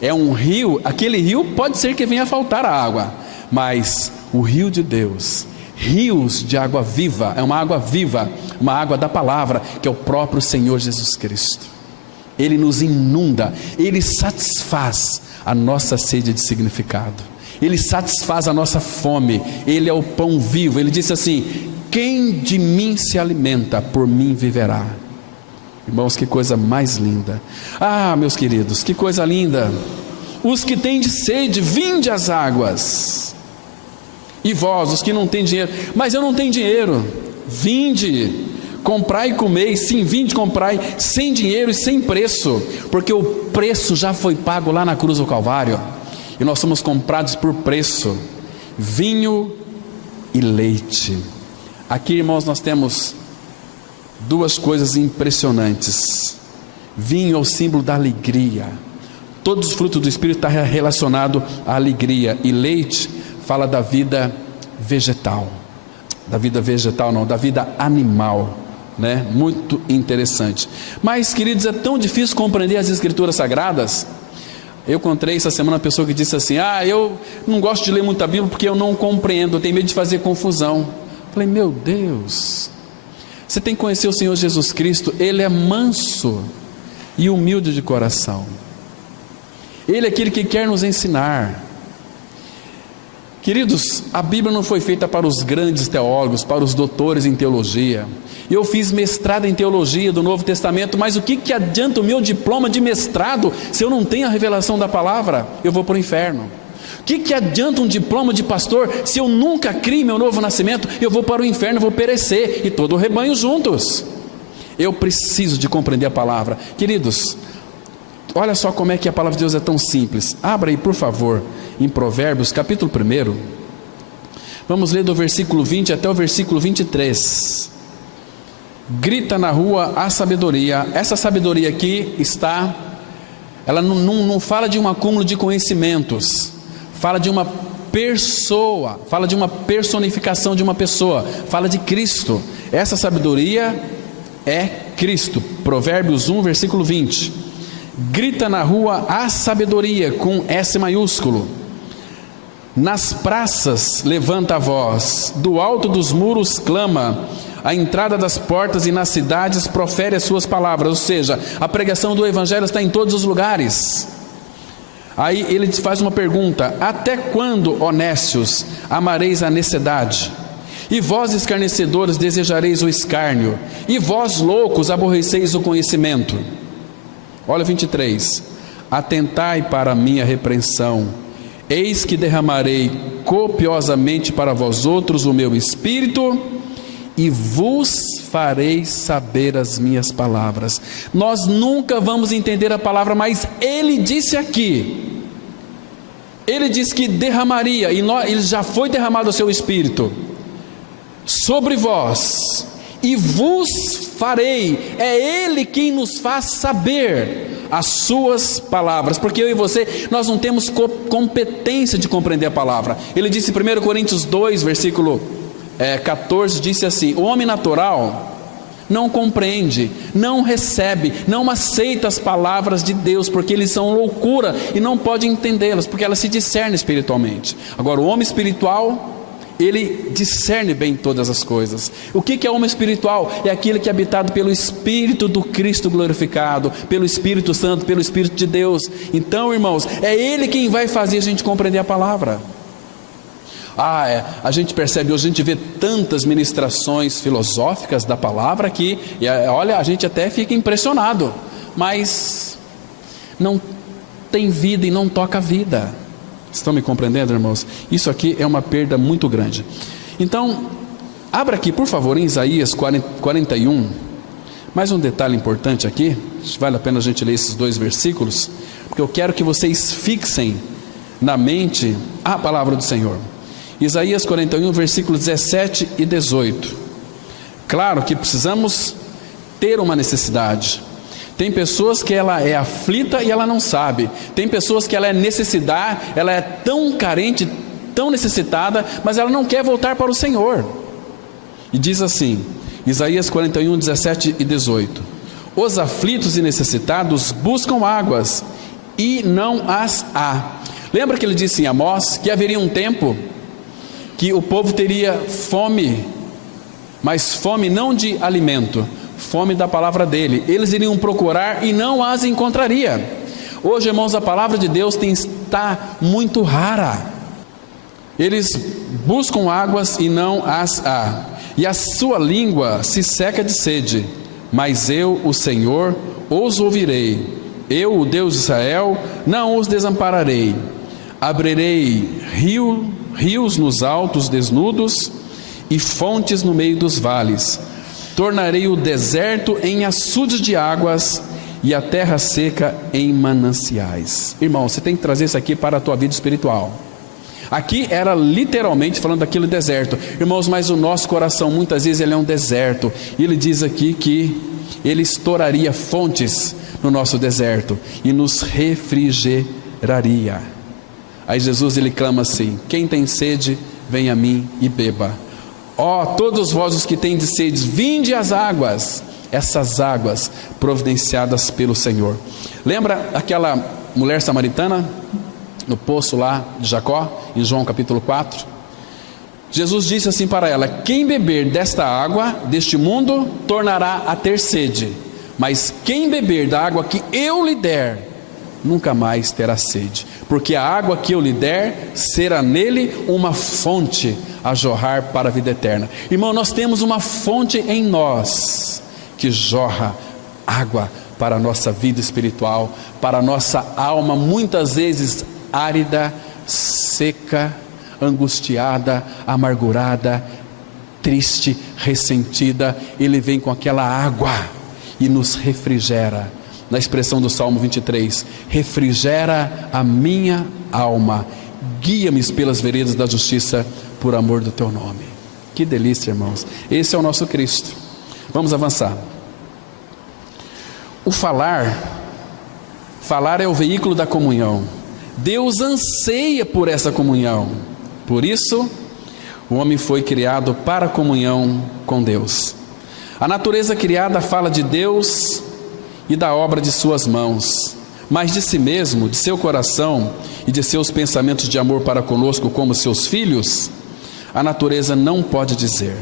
É um rio, aquele rio pode ser que venha a faltar a água, mas o rio de Deus, rios de água viva, é uma água viva, uma água da palavra, que é o próprio Senhor Jesus Cristo. Ele nos inunda, Ele satisfaz a nossa sede de significado, Ele satisfaz a nossa fome, Ele é o pão vivo. Ele disse assim: quem de mim se alimenta, por mim viverá. Irmãos, que coisa mais linda. Ah, meus queridos, que coisa linda. Os que têm de sede, vinde às águas. E vós, os que não têm dinheiro, mas eu não tenho dinheiro, vinde, comprai e comei. Sim, vinde, comprai, sem dinheiro e sem preço, porque o preço já foi pago lá na cruz do Calvário, e nós somos comprados por preço, vinho e leite. Aqui, irmãos, nós temos duas coisas impressionantes. Vinho é o símbolo da alegria. Todos os frutos do Espírito estão relacionados à alegria. E leite fala da vida vegetal. Da vida vegetal não, da vida animal, né? Muito interessante. Mas, queridos, é tão difícil compreender as Escrituras Sagradas. Eu encontrei essa semana uma pessoa que disse assim: eu não gosto de ler muita Bíblia porque eu não compreendo, eu tenho medo de fazer confusão. Falei, meu Deus, você tem que conhecer o Senhor Jesus Cristo. Ele é manso e humilde de coração. Ele é aquele que quer nos ensinar. Queridos, a Bíblia não foi feita para os grandes teólogos, para os doutores em teologia. Eu fiz mestrado em teologia do Novo Testamento, mas o que adianta o meu diploma de mestrado se eu não tenho a revelação da palavra? Eu vou para o inferno. O que adianta um diploma de pastor se eu nunca criei meu novo nascimento? Eu vou para o inferno, vou perecer, e todo o rebanho juntos. Eu preciso de compreender a palavra. Queridos, olha só como é que a palavra de Deus é tão simples. Abra aí, por favor, em Provérbios, capítulo 1. Vamos ler do versículo 20 até o versículo 23. Grita na rua a sabedoria. Essa sabedoria aqui está, ela não fala de um acúmulo de conhecimentos, fala de uma pessoa, fala de uma personificação de uma pessoa, fala de Cristo. Essa sabedoria é Cristo. Provérbios 1, versículo 20. Grita na rua a sabedoria, com S maiúsculo. Nas praças levanta a voz, do alto dos muros clama, à entrada das portas e nas cidades profere as suas palavras. Ou seja, a pregação do Evangelho está em todos os lugares. Aí ele faz uma pergunta: até quando, ó nécios, amareis a necessidade? E vós, escarnecedores, desejareis o escárnio? E vós, loucos, aborreceis o conhecimento? Olha 23. Atentai para a minha repreensão, eis que derramarei copiosamente para vós outros o meu espírito, e vos farei saber as minhas palavras. Nós nunca vamos entender a palavra, mas ele disse aqui, ele disse que derramaria, e ele já foi derramado o seu espírito sobre vós, e vos farei. É ele quem nos faz saber as suas palavras, porque eu e você, nós não temos competência de compreender a palavra. Ele disse em 1 Coríntios 2, versículo 14, disse assim: o homem natural não compreende, não recebe, não aceita as palavras de Deus, porque eles são loucura e não pode entendê-las, porque elas se discernem espiritualmente. Agora o homem espiritual, ele discerne bem todas as coisas. O que é homem espiritual? É aquele que é habitado pelo Espírito do Cristo glorificado, pelo Espírito Santo, pelo Espírito de Deus. Então, irmãos, é ele quem vai fazer a gente compreender a palavra. A gente percebe hoje, a gente vê tantas ministrações filosóficas da palavra que, olha, a gente até fica impressionado, mas não tem vida e não toca a vida. Estão me compreendendo, irmãos? Isso aqui é uma perda muito grande. Então, abra aqui, por favor, em Isaías 41. Mais um detalhe importante aqui, vale a pena a gente ler esses dois versículos, porque eu quero que vocês fixem na mente a palavra do Senhor. Isaías 41, versículos 17 e 18. Claro que precisamos ter uma necessidade. Tem pessoas que ela é aflita e ela não sabe. Tem pessoas que ela é necessidade, ela é tão carente, tão necessitada, mas ela não quer voltar para o Senhor. E diz assim, Isaías 41, 17 e 18: os aflitos e necessitados buscam águas e não as há. Lembra que ele disse em Amós que haveria um tempo que o povo teria fome, mas fome não de alimento, fome da palavra dele. Eles iriam procurar e não as encontraria. Hoje, irmãos, a palavra de Deus está muito rara. Eles buscam águas e não as há, e a sua língua se seca de sede. Mas eu, o Senhor, os ouvirei. Eu, o Deus de Israel, não os desampararei. Abrirei rios nos altos desnudos e fontes no meio dos vales. Tornarei o deserto em açudes de águas e a terra seca em mananciais. Irmão, você tem que trazer isso aqui para a tua vida espiritual. Aqui era literalmente falando daquele deserto. Irmãos, mas o nosso coração muitas vezes ele é um deserto. E ele diz aqui que ele estouraria fontes no nosso deserto e nos refrigeraria. Aí Jesus ele clama assim: quem tem sede, vem a mim e beba. Ó, todos vós os que tendes sede, vinde às águas. Essas águas providenciadas pelo Senhor. Lembra aquela mulher samaritana no poço lá de Jacó, em João capítulo 4? Jesus disse assim para ela: quem beber desta água, deste mundo, tornará a ter sede, mas quem beber da água que eu lhe der, nunca mais terá sede, porque a água que eu lhe der, será nele uma fonte a jorrar para a vida eterna. Irmão, nós temos uma fonte em nós, que jorra água para a nossa vida espiritual, para a nossa alma, muitas vezes árida, seca, angustiada, amargurada, triste, ressentida. Ele vem com aquela água e nos refrigera. Na expressão do Salmo 23, refrigera a minha alma, guia-me pelas veredas da justiça, por amor do teu nome. Que delícia, irmãos. Esse é o nosso Cristo. Vamos avançar. O falar é o veículo da comunhão. Deus anseia por essa comunhão. Por isso, o homem foi criado para a comunhão com Deus. A natureza criada fala de Deus e da obra de suas mãos, mas de si mesmo, de seu coração e de seus pensamentos de amor para conosco como seus filhos, a natureza não pode dizer.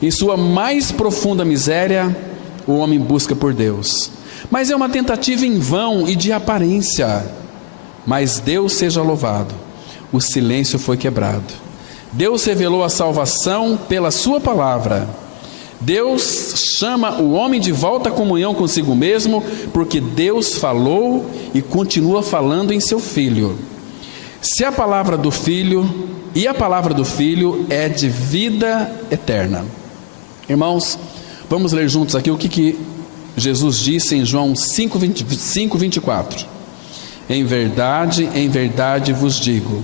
Em sua mais profunda miséria, o homem busca por Deus, mas é uma tentativa em vão e de aparência. Mas Deus seja louvado, o silêncio foi quebrado. Deus revelou a salvação pela sua palavra. Deus chama o homem de volta à comunhão consigo mesmo, porque Deus falou e continua falando em seu Filho. Se a palavra do Filho, e a palavra do Filho é de vida eterna. Irmãos, vamos ler juntos aqui o que Jesus disse em João 5:24. Em verdade vos digo,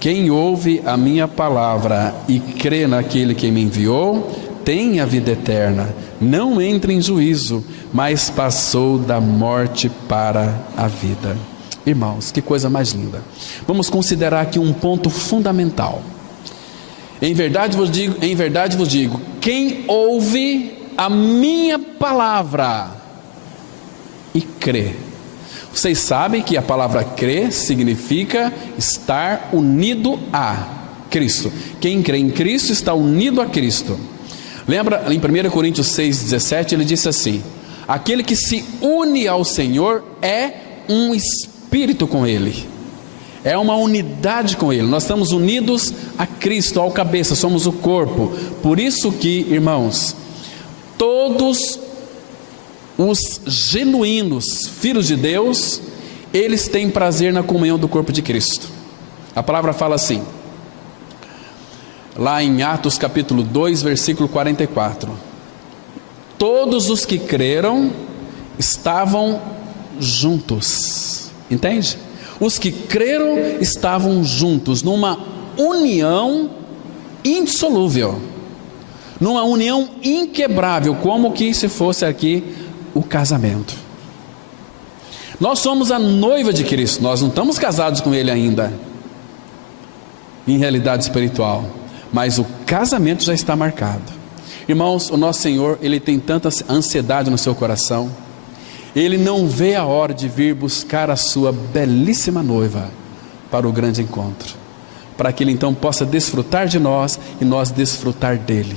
quem ouve a minha palavra e crê naquele que me enviou, tem a vida eterna, não entra em juízo, mas passou da morte para a vida. Irmãos, que coisa mais linda. Vamos considerar aqui um ponto fundamental. Em verdade vos digo, quem ouve a minha palavra e crê. Vocês sabem que a palavra crer significa estar unido a Cristo. Quem crê em Cristo está unido a Cristo. Lembra em 1 Coríntios 6,17, ele disse assim: aquele que se une ao Senhor é um espírito com Ele, é uma unidade com Ele. Nós estamos unidos a Cristo, ao cabeça, somos o corpo. Por isso que, irmãos, todos os genuínos filhos de Deus, eles têm prazer na comunhão do corpo de Cristo. A palavra fala assim, lá em Atos capítulo 2, versículo 44: todos os que creram estavam juntos. Entende? Os que creram estavam juntos, numa união indissolúvel, numa união inquebrável, como que se fosse aqui o casamento. Nós somos a noiva de Cristo, nós não estamos casados com Ele ainda, em realidade espiritual, mas o casamento já está marcado. Irmãos, o nosso Senhor, Ele tem tanta ansiedade no seu coração, Ele não vê a hora de vir buscar a sua belíssima noiva para o grande encontro, para que Ele então possa desfrutar de nós e nós desfrutar dEle.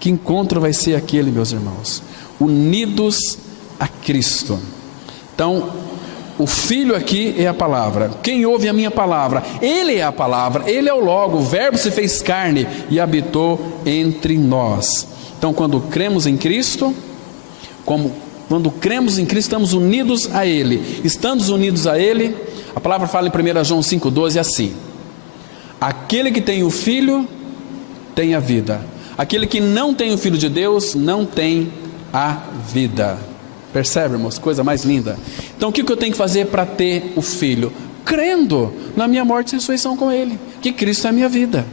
Que encontro vai ser aquele, meus irmãos? Unidos a Cristo. Então, o Filho aqui é a palavra. Quem ouve a minha palavra, Ele é a palavra, Ele é o Logo, o Verbo se fez carne e habitou entre nós. Então, quando cremos em Cristo, estamos unidos a Ele. Estando unidos a Ele, a palavra fala em 1 João 5,12 assim: aquele que tem o Filho tem a vida, aquele que não tem o Filho de Deus não tem a vida. Percebe, irmãos? Coisa mais linda. Então o que eu tenho que fazer para ter o Filho? Crendo na minha morte e ressurreição com Ele, que Cristo é a minha vida.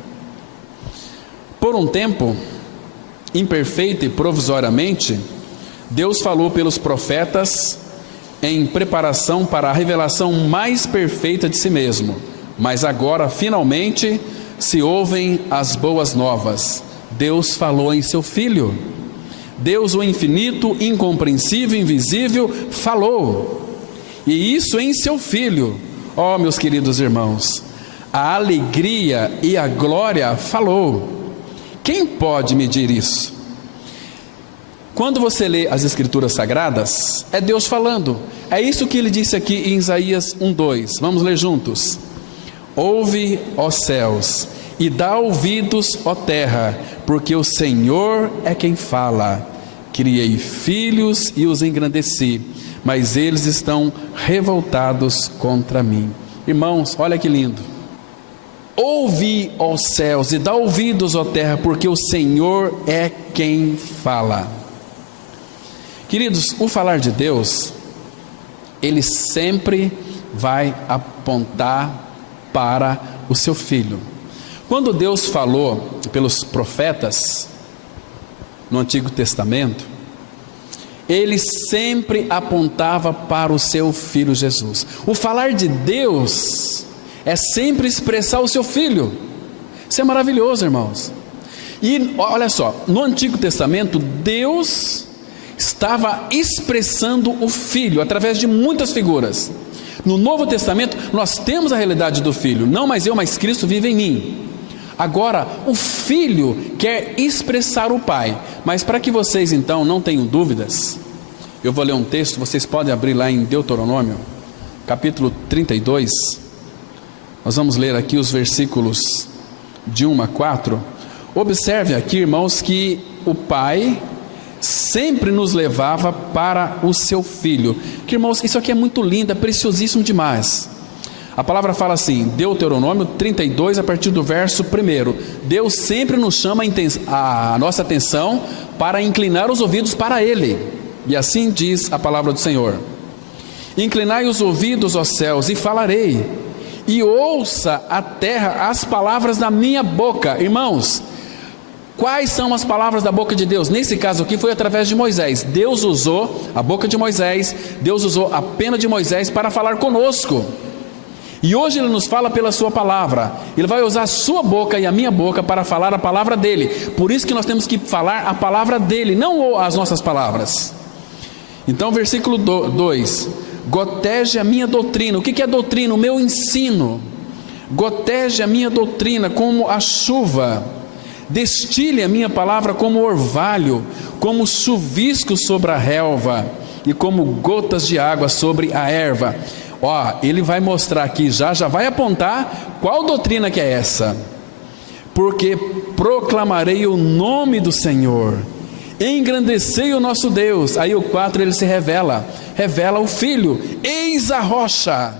Por um tempo, imperfeito e provisoriamente, Deus falou pelos profetas em preparação para a revelação mais perfeita de si mesmo. Mas agora, finalmente, se ouvem as boas novas. Deus falou em seu Filho. Deus, o infinito, incompreensível, invisível, falou. E isso em seu Filho. Ó, meus queridos irmãos, a alegria e a glória falou. Quem pode medir isso? Quando você lê as Escrituras Sagradas, é Deus falando. É isso que Ele disse aqui em Isaías 1:2. Vamos ler juntos. Ouve, ó céus, e dá ouvidos, ó terra, porque o Senhor é quem fala. Criei filhos e os engrandeci, mas eles estão revoltados contra mim. Irmãos, olha que lindo. Ouve, ó céus, e dá ouvidos, ó terra, porque o Senhor é quem fala. Queridos, o falar de Deus, Ele sempre vai apontar para o seu Filho. Quando Deus falou pelos profetas no Antigo Testamento, Ele sempre apontava para o seu Filho Jesus. O falar de Deus é sempre expressar o seu Filho. Isso é maravilhoso, irmãos. E olha só, no Antigo Testamento, Deus estava expressando o Filho através de muitas figuras. No Novo Testamento, nós temos a realidade do Filho. Não mais eu, mas Cristo vive em mim. Agora, o Filho quer expressar o Pai. Mas para que vocês então não tenham dúvidas, eu vou ler um texto, vocês podem abrir lá em Deuteronômio, capítulo 32. Nós vamos ler aqui os versículos de 1 a 4. Observe aqui, irmãos, que o Pai sempre nos levava para o seu Filho. Que, irmãos, isso aqui é muito lindo, é preciosíssimo demais. A palavra fala assim, Deuteronômio 32, a partir do verso 1. Deus sempre nos chama a nossa atenção para inclinar os ouvidos para Ele. E assim diz a palavra do Senhor: inclinai os ouvidos, ó céus, e falarei, e ouça a terra as palavras da minha boca. Irmãos, quais são as palavras da boca de Deus? Nesse caso aqui foi através de Moisés. Deus usou a boca de Moisés, Deus usou a pena de Moisés para falar conosco. E hoje Ele nos fala pela sua palavra. Ele vai usar a sua boca e a minha boca para falar a palavra dEle. Por isso que nós temos que falar a palavra dEle, não as nossas palavras. Então versículo 2: goteje a minha doutrina. O que é doutrina? O meu ensino. Goteje a minha doutrina como a chuva, destile a minha palavra como orvalho, como chuvisco sobre a relva, e como gotas de água sobre a erva. Ó, ele vai mostrar aqui, já vai apontar qual doutrina que é essa. Porque proclamarei o nome do Senhor, engrandecei o nosso Deus. Aí o 4 ele se revela o Filho. Eis a rocha,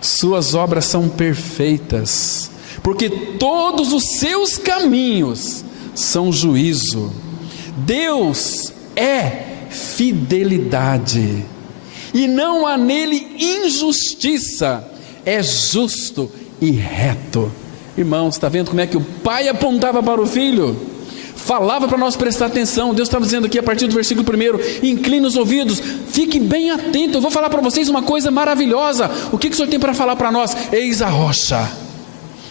suas obras são perfeitas, porque todos os seus caminhos são juízo. Deus é fidelidade, e não há nele injustiça, é justo e reto. Irmãos, está vendo como é que o pai apontava para o filho? Falava para nós prestar atenção. Deus estava dizendo aqui a partir do versículo 1: incline os ouvidos, fique bem atento, eu vou falar para vocês uma coisa maravilhosa. O que o Senhor tem para falar para nós? Eis a rocha,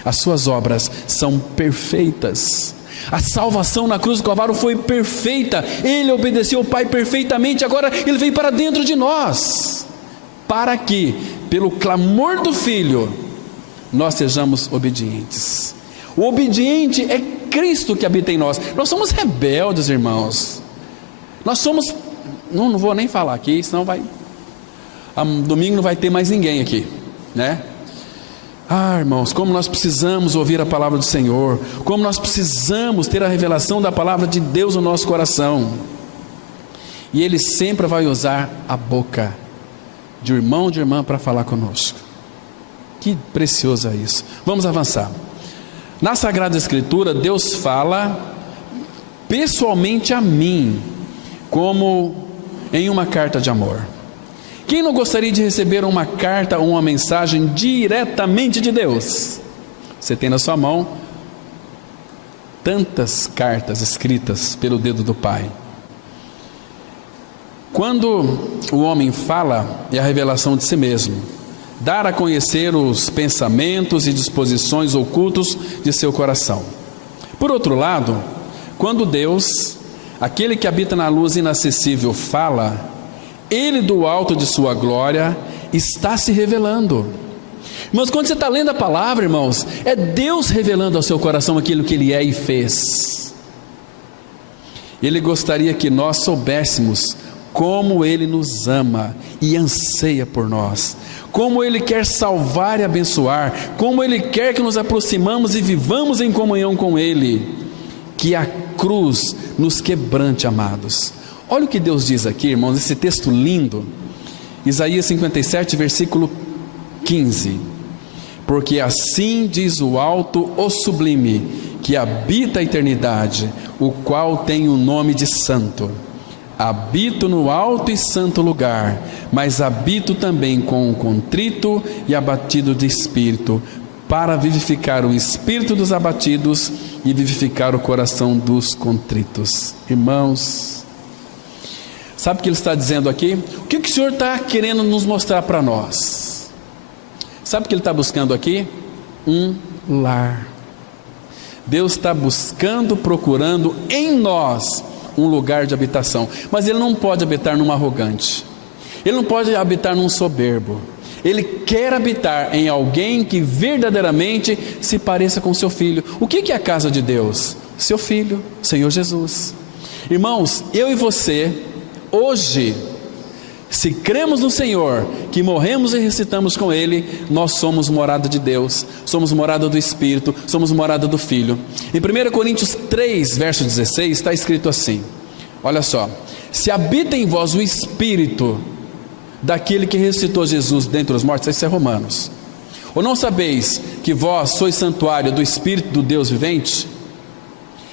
as suas obras são perfeitas. A salvação na cruz do Calvário foi perfeita, ele obedeceu ao Pai perfeitamente. Agora ele veio para dentro de nós, para que pelo clamor do Filho nós sejamos obedientes. O obediente é Cristo que habita em nós. Nós somos rebeldes, irmãos. Nós somos, não vou nem falar aqui, senão domingo não vai ter mais ninguém aqui, né? Irmãos, como nós precisamos ouvir a palavra do Senhor, como nós precisamos ter a revelação da palavra de Deus no nosso coração. E Ele sempre vai usar a boca de irmão, de irmã, para falar conosco. Que precioso é isso. Vamos avançar. Na Sagrada Escritura, Deus fala pessoalmente a mim, como em uma carta de amor. Quem não gostaria de receber uma carta ou uma mensagem diretamente de Deus? Você tem na sua mão tantas cartas escritas pelo dedo do Pai. Quando o homem fala, é a revelação de si mesmo, dar a conhecer os pensamentos e disposições ocultos de seu coração. Por outro lado, quando Deus, aquele que habita na luz inacessível, fala, Ele do alto de sua glória está se revelando. Mas quando você está lendo a palavra, irmãos, é Deus revelando ao seu coração aquilo que Ele é e fez. Ele gostaria que nós soubéssemos como Ele nos ama e anseia por nós, como Ele quer salvar e abençoar, como Ele quer que nos aproximamos e vivamos em comunhão com Ele. Que a cruz nos quebrante, amados. Olha o que Deus diz aqui, irmãos, esse texto lindo, Isaías 57, versículo 15: porque assim diz o alto, o sublime, que habita a eternidade, o qual tem o nome de santo. Habito no alto e santo lugar, mas habito também com o contrito e abatido de espírito, para vivificar o espírito dos abatidos e vivificar o coração dos contritos. Irmãos, sabe o que ele está dizendo aqui? O que o Senhor está querendo nos mostrar para nós? Sabe o que ele está buscando aqui? Um lar. Deus está buscando, procurando em nós um lugar de habitação. Mas Ele não pode habitar num arrogante, Ele não pode habitar num soberbo. Ele quer habitar em alguém que verdadeiramente se pareça com seu Filho. O que é a casa de Deus? Seu Filho, Senhor Jesus. Irmãos, eu e você, hoje, se cremos no Senhor, que morremos e ressuscitamos com Ele, nós somos morada de Deus, somos morada do Espírito, somos morada do Filho. Em 1 Coríntios 3, verso 16, está escrito assim, olha só: se habita em vós o Espírito daquele que ressuscitou Jesus dentre os mortos, isso é Romanos. Ou não sabeis que vós sois santuário do Espírito do Deus vivente?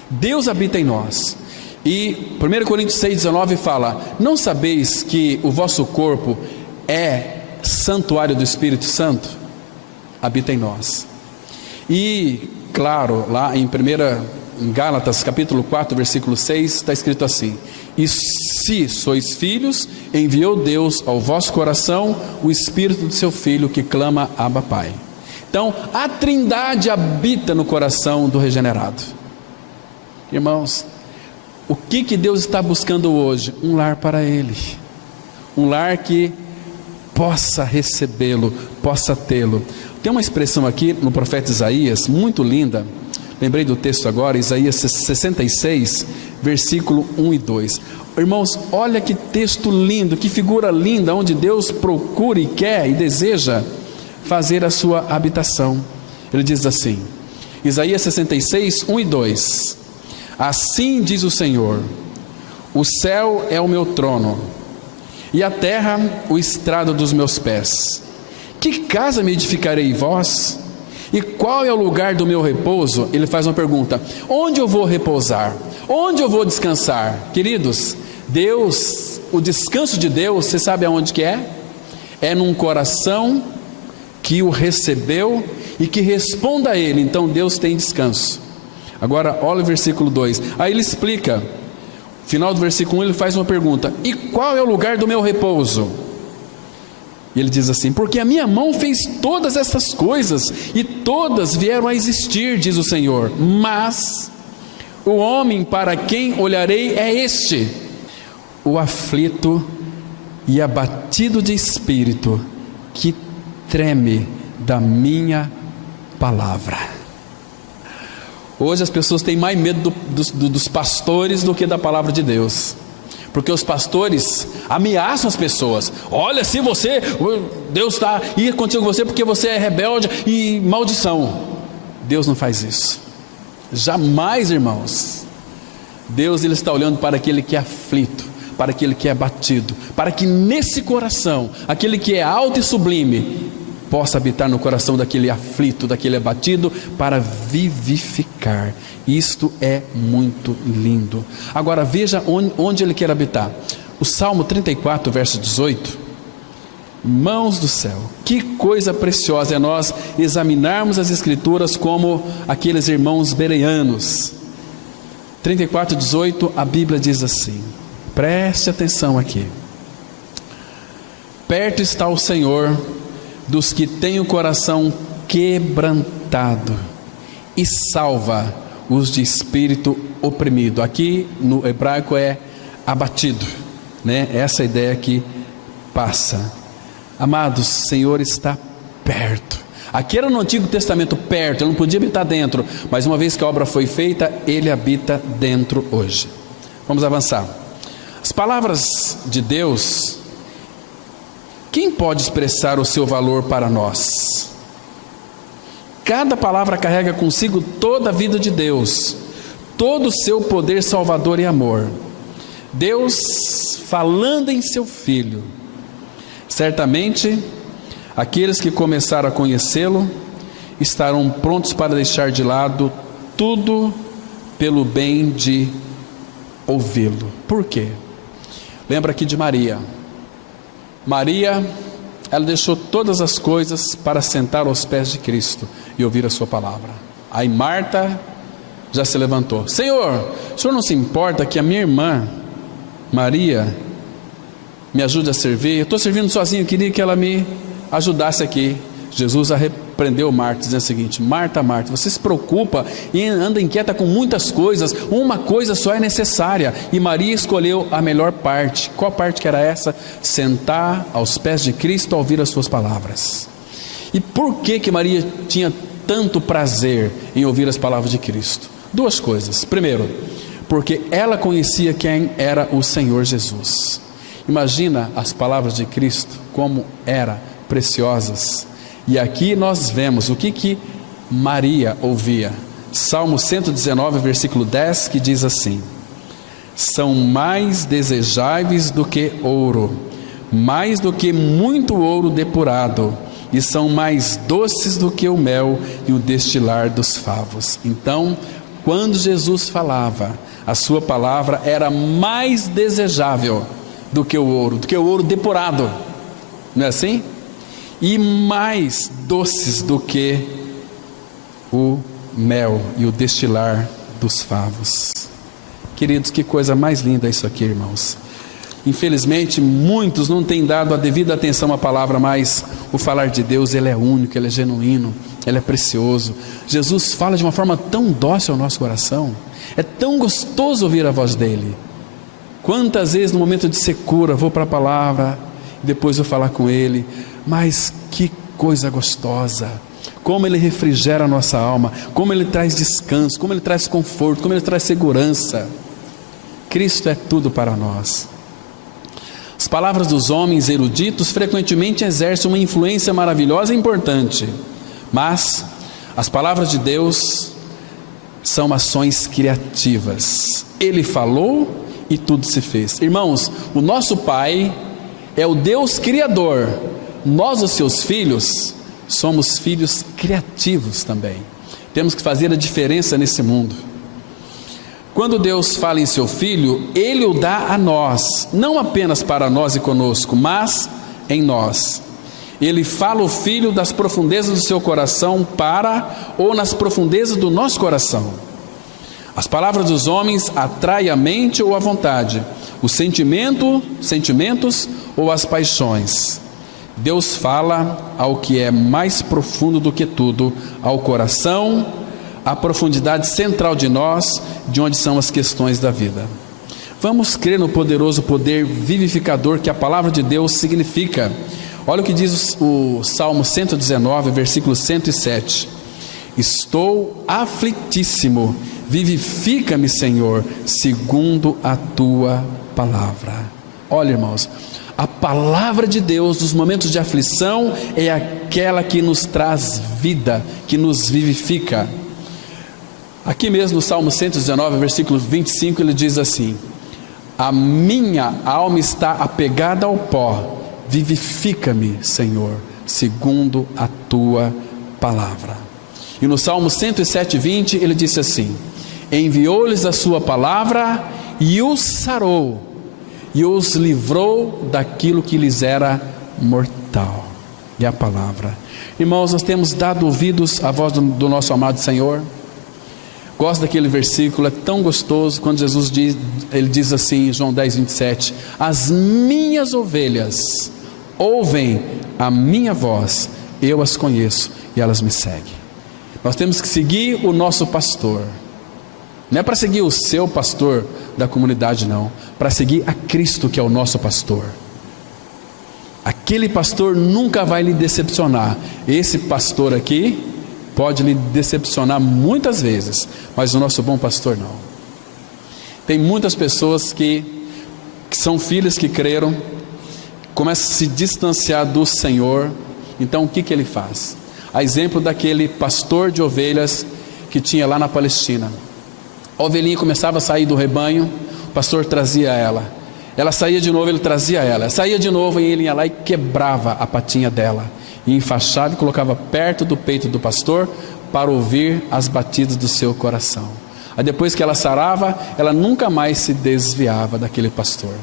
Deus habita em nós. E 1 Coríntios 6,19 fala: não sabeis que o vosso corpo é santuário do Espírito Santo? Habita em nós. E claro, lá em Gálatas capítulo 4, versículo 6, está escrito assim: e se sois filhos, enviou Deus ao vosso coração o Espírito do seu Filho, que clama Abba Pai. Então a Trindade habita no coração do regenerado. Irmãos, o que Deus está buscando hoje? Um lar para Ele, um lar que possa recebê-lo, possa tê-lo. Tem uma expressão aqui no profeta Isaías, muito linda, lembrei do texto agora, Isaías 66, versículo 1 e 2. Irmãos, olha que texto lindo, que figura linda, onde Deus procura e quer e deseja fazer a sua habitação. Ele diz assim, Isaías 66, 1 e 2: assim diz o Senhor: o céu é o meu trono, e a terra o estrado dos meus pés. Que casa me edificarei vós? E qual é o lugar do meu repouso? Ele faz uma pergunta: onde eu vou repousar? Onde eu vou descansar? Queridos, Deus, o descanso de Deus, você sabe aonde que é? é num coração que o recebeu e que responda a Ele. Então Deus tem descanso. Agora olha o versículo 2, aí ele explica, final do versículo 1 ele faz uma pergunta: e qual é o lugar do meu repouso? E ele diz assim: porque a minha mão fez todas essas coisas, e todas vieram a existir, diz o Senhor. Mas o homem para quem olharei é este, o aflito e abatido de espírito, que treme da minha palavra. Hoje as pessoas têm mais medo dos pastores do que da palavra de Deus, porque os pastores ameaçam as pessoas: olha, se você, Deus está ir contigo você porque você é rebelde e maldição. Deus não faz isso, jamais, irmãos. Deus, ele está olhando para aquele que é aflito, para aquele que é abatido, para que nesse coração, aquele que é alto e sublime, possa habitar no coração daquele aflito, daquele abatido, para vivificar. Isto é muito lindo. Agora veja onde ele quer habitar. O Salmo 34, verso 18. Mãos do céu, que coisa preciosa é nós examinarmos as Escrituras como aqueles irmãos bereanos. 34, 18, a Bíblia diz assim, preste atenção aqui: perto está o Senhor dos que têm o coração quebrantado, e salva os de espírito oprimido. Aqui no hebraico é abatido, né? Essa ideia que passa. Amados, o Senhor está perto. Aqui era no Antigo Testamento perto, ele não podia habitar dentro, mas uma vez que a obra foi feita, ele habita dentro hoje. Vamos avançar. As palavras de Deus, quem pode expressar o seu valor para nós? Cada palavra carrega consigo toda a vida de Deus, todo o seu poder salvador e amor. Deus falando em seu Filho. Certamente, aqueles que começaram a conhecê-lo estarão prontos para deixar de lado tudo pelo bem de ouvi-lo. Por quê? Lembra aqui de Maria. Maria, ela deixou todas as coisas para sentar aos pés de Cristo e ouvir a sua palavra. Aí Marta já se levantou: Senhor, o Senhor não se importa que a minha irmã Maria me ajude a servir? Eu estou servindo sozinho, eu queria que ela me ajudasse aqui. Jesus a repreendeu Marta, dizendo o seguinte: Marta, Marta, você se preocupa e anda inquieta com muitas coisas, uma coisa só é necessária, e Maria escolheu a melhor parte. Qual parte que era essa? Sentar aos pés de Cristo a ouvir as suas palavras. E por que Maria tinha tanto prazer em ouvir as palavras de Cristo? Duas coisas. Primeiro, porque ela conhecia quem era o Senhor Jesus. Imagina as palavras de Cristo, como eram preciosas. E aqui nós vemos o que Maria ouvia. Salmo 119, versículo 10, que diz assim: são mais desejáveis do que ouro, mais do que muito ouro depurado, e são mais doces do que o mel e o destilar dos favos. Então, quando Jesus falava, a sua palavra era mais desejável do que o ouro depurado, não é assim? E mais doces do que o mel e o destilar dos favos. Queridos, que coisa mais linda isso aqui, irmãos. Infelizmente, muitos não têm dado a devida atenção à palavra, mas o falar de Deus, ele é único, ele é genuíno, ele é precioso. Jesus fala de uma forma tão dócil ao nosso coração, é tão gostoso ouvir a voz dele. Quantas vezes no momento de secura vou para a palavra, depois vou falar com ele, mas que coisa gostosa, como ele refrigera a nossa alma, como ele traz descanso, como ele traz conforto, como ele traz segurança. Cristo é tudo para nós. As palavras dos homens eruditos frequentemente exercem uma influência maravilhosa e importante, mas as palavras de Deus são ações criativas. Ele falou e tudo se fez. Irmãos, o nosso Pai é o Deus Criador. Nós, os seus filhos, somos filhos criativos também. Temos que fazer a diferença nesse mundo. Quando Deus fala em seu Filho, Ele o dá a nós, não apenas para nós e conosco, mas em nós. Ele fala o Filho das profundezas do seu coração ou nas profundezas do nosso coração. As palavras dos homens atraem a mente ou a vontade, os sentimentos ou as paixões. Deus fala ao que é mais profundo do que tudo, ao coração, à profundidade central de nós, de onde são as questões da vida. Vamos crer no poderoso poder vivificador que a palavra de Deus significa. Olha o que diz o Salmo 119, versículo 107. Estou aflitíssimo, vivifica-me, Senhor, segundo a tua palavra. Olha, irmãos, a palavra de Deus nos momentos de aflição é aquela que nos traz vida, que nos vivifica. Aqui mesmo no Salmo 119, versículo 25, ele diz assim: a minha alma está apegada ao pó, vivifica-me, Senhor, segundo a tua palavra. E no Salmo 107:20 ele disse assim: enviou-lhes a sua palavra e os sarou, e os livrou daquilo que lhes era mortal. E a palavra. Irmãos, nós temos dado ouvidos à voz do nosso amado Senhor. Gosto daquele versículo, é tão gostoso, quando Jesus diz, ele diz assim em João 10:27, as minhas ovelhas ouvem a minha voz, eu as conheço e elas me seguem. Nós temos que seguir o nosso pastor. Não é para seguir o seu pastor da comunidade, não. Para seguir a Cristo, que é o nosso pastor. Aquele pastor nunca vai lhe decepcionar. Esse pastor aqui pode lhe decepcionar muitas vezes, mas o nosso bom pastor não. Tem muitas pessoas que são filhas que creram, começam a se distanciar do Senhor. Então o que ele faz? A exemplo daquele pastor de ovelhas que tinha lá na Palestina. A ovelhinha começava a sair do rebanho, o pastor trazia ela saía de novo, ele trazia ela, saía de novo e ele ia lá e quebrava a patinha dela, e enfaixava e colocava perto do peito do pastor para ouvir as batidas do seu coração. Aí depois que ela sarava, ela nunca mais se desviava daquele pastor.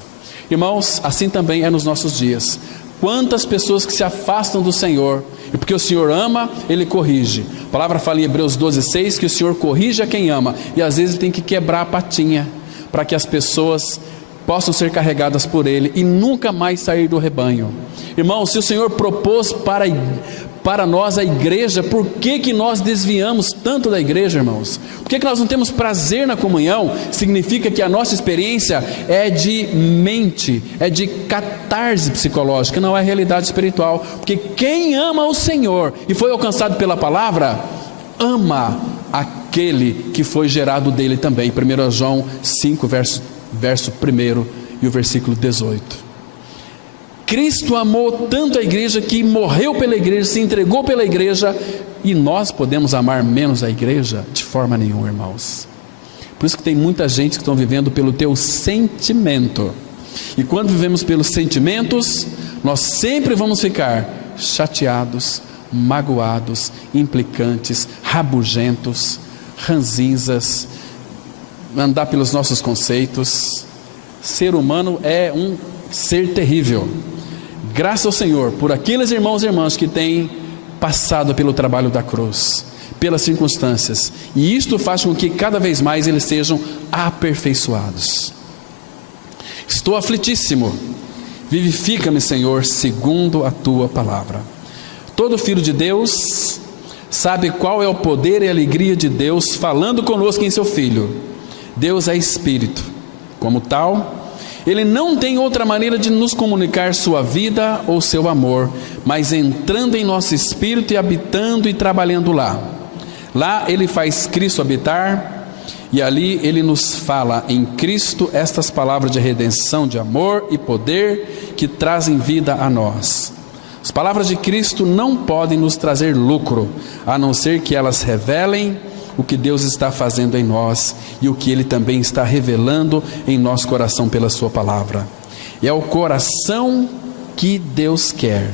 Irmãos, assim também é nos nossos dias. Quantas pessoas que se afastam do Senhor, e porque o Senhor ama, Ele corrige. A palavra fala em Hebreus 12:6 que o Senhor corrige a quem ama, e às vezes tem que quebrar a patinha, para que as pessoas possam ser carregadas por Ele e nunca mais sair do rebanho. Irmãos, se o Senhor propôs para nós a igreja, por que nós desviamos tanto da igreja, irmãos? Por que nós não temos prazer na comunhão? Significa que a nossa experiência é de mente, é de catarse psicológica, não é realidade espiritual. Porque quem ama o Senhor e foi alcançado pela palavra, ama aquele que foi gerado dele também. 1 João 5, verso 1 e o versículo 18. Cristo amou tanto a igreja que morreu pela igreja, se entregou pela igreja, e nós podemos amar menos a igreja? De forma nenhuma, irmãos. Por isso que tem muita gente que estão vivendo pelo teu sentimento, e quando vivemos pelos sentimentos, nós sempre vamos ficar chateados, magoados, implicantes, rabugentos, ranzinzas, andar pelos nossos conceitos. Ser humano é um ser terrível. Graças ao Senhor por aqueles irmãos e irmãs que têm passado pelo trabalho da cruz, pelas circunstâncias, e isto faz com que cada vez mais eles sejam aperfeiçoados. Estou aflitíssimo, vivifica-me, Senhor, segundo a tua palavra. Todo filho de Deus sabe qual é o poder e a alegria de Deus falando conosco em seu Filho. Deus é Espírito, como tal, Ele não tem outra maneira de nos comunicar sua vida ou seu amor, mas entrando em nosso espírito e habitando e trabalhando lá. Lá Ele faz Cristo habitar, e ali Ele nos fala em Cristo estas palavras de redenção, de amor e poder que trazem vida a nós. As palavras de Cristo não podem nos trazer lucro, a não ser que elas revelem o que Deus está fazendo em nós e o que Ele também está revelando em nosso coração pela sua palavra. É o coração que Deus quer.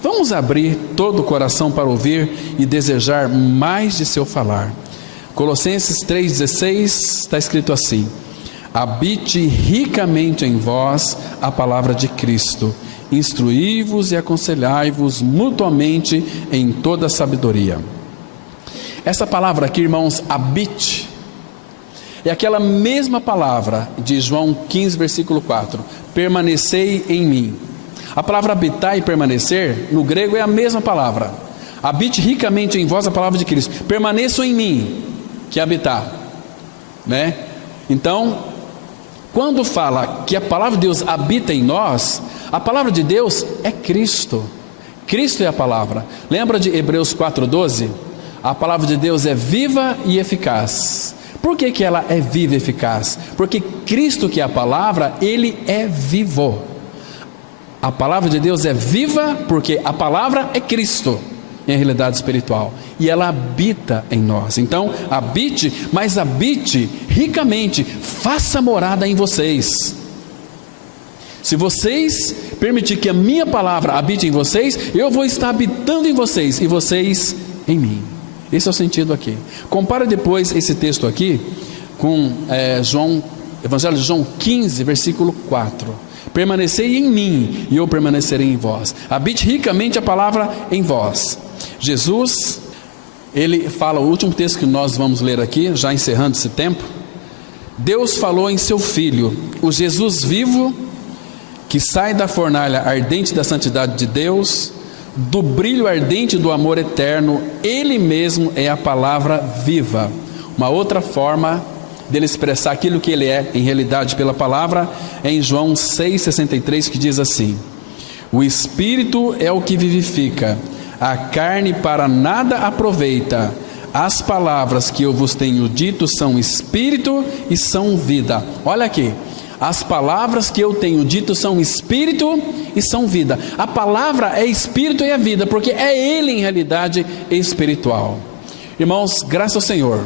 Vamos abrir todo o coração para ouvir e desejar mais de seu falar. Colossenses 3,16 está escrito assim: habite ricamente em vós a palavra de Cristo, instruí-vos e aconselhai-vos mutuamente em toda sabedoria. Essa palavra aqui, irmãos, habite, é aquela mesma palavra de João 15, versículo 4, permanecei em mim. A palavra habitar e permanecer, no grego é a mesma palavra. Habite ricamente em vós a palavra de Cristo, permaneçam em mim, que é habitar, né? Então, quando fala que a palavra de Deus habita em nós, a palavra de Deus é Cristo. Cristo é a palavra. Lembra de Hebreus 4:12? A palavra de Deus é viva e eficaz. Por que ela é viva e eficaz? Porque Cristo, que é a palavra, Ele é vivo. A palavra de Deus é viva porque a palavra é Cristo, em realidade espiritual, e ela habita em nós. Então, habite, mas habite ricamente, faça morada em vocês. Se vocês permitir que a minha palavra habite em vocês, eu vou estar habitando em vocês, e vocês em mim. Esse é o sentido aqui. Compara depois esse texto aqui com Evangelho de João 15, versículo 4. Permanecei em mim e eu permanecerei em vós. Habite ricamente a palavra em vós. Jesus, ele fala, o último texto que nós vamos ler aqui, já encerrando esse tempo. Deus falou em seu Filho, o Jesus vivo, que sai da fornalha ardente da santidade de Deus, do brilho ardente do amor eterno. Ele mesmo é a palavra viva. Uma outra forma dele expressar aquilo que ele é em realidade pela palavra é em João 6,63, que diz assim: o Espírito é o que vivifica, a carne para nada aproveita. As palavras que eu vos tenho dito são Espírito e são vida. Olha aqui, as palavras que eu tenho dito são Espírito e são vida. A palavra é Espírito e é vida, porque é Ele em realidade espiritual. Irmãos, graças ao Senhor,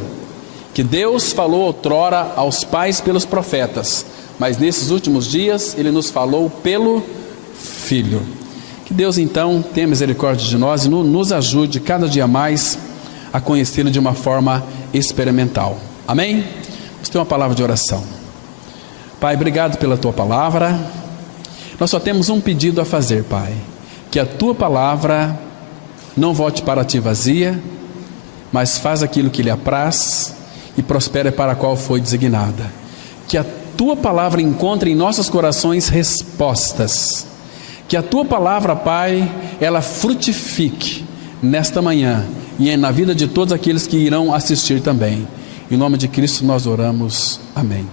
que Deus falou outrora aos pais pelos profetas, mas nesses últimos dias Ele nos falou pelo Filho. Que Deus então tenha misericórdia de nós e nos ajude cada dia mais a conhecê-lo de uma forma experimental. Amém? Vamos ter uma palavra de oração. Pai, obrigado pela Tua palavra. Nós só temos um pedido a fazer, Pai: que a Tua palavra não volte para Ti vazia, mas faz aquilo que lhe apraz e prospere para a qual foi designada. Que a Tua palavra encontre em nossos corações respostas. Que a Tua palavra, Pai, ela frutifique nesta manhã e na vida de todos aqueles que irão assistir também. Em nome de Cristo nós oramos. Amém.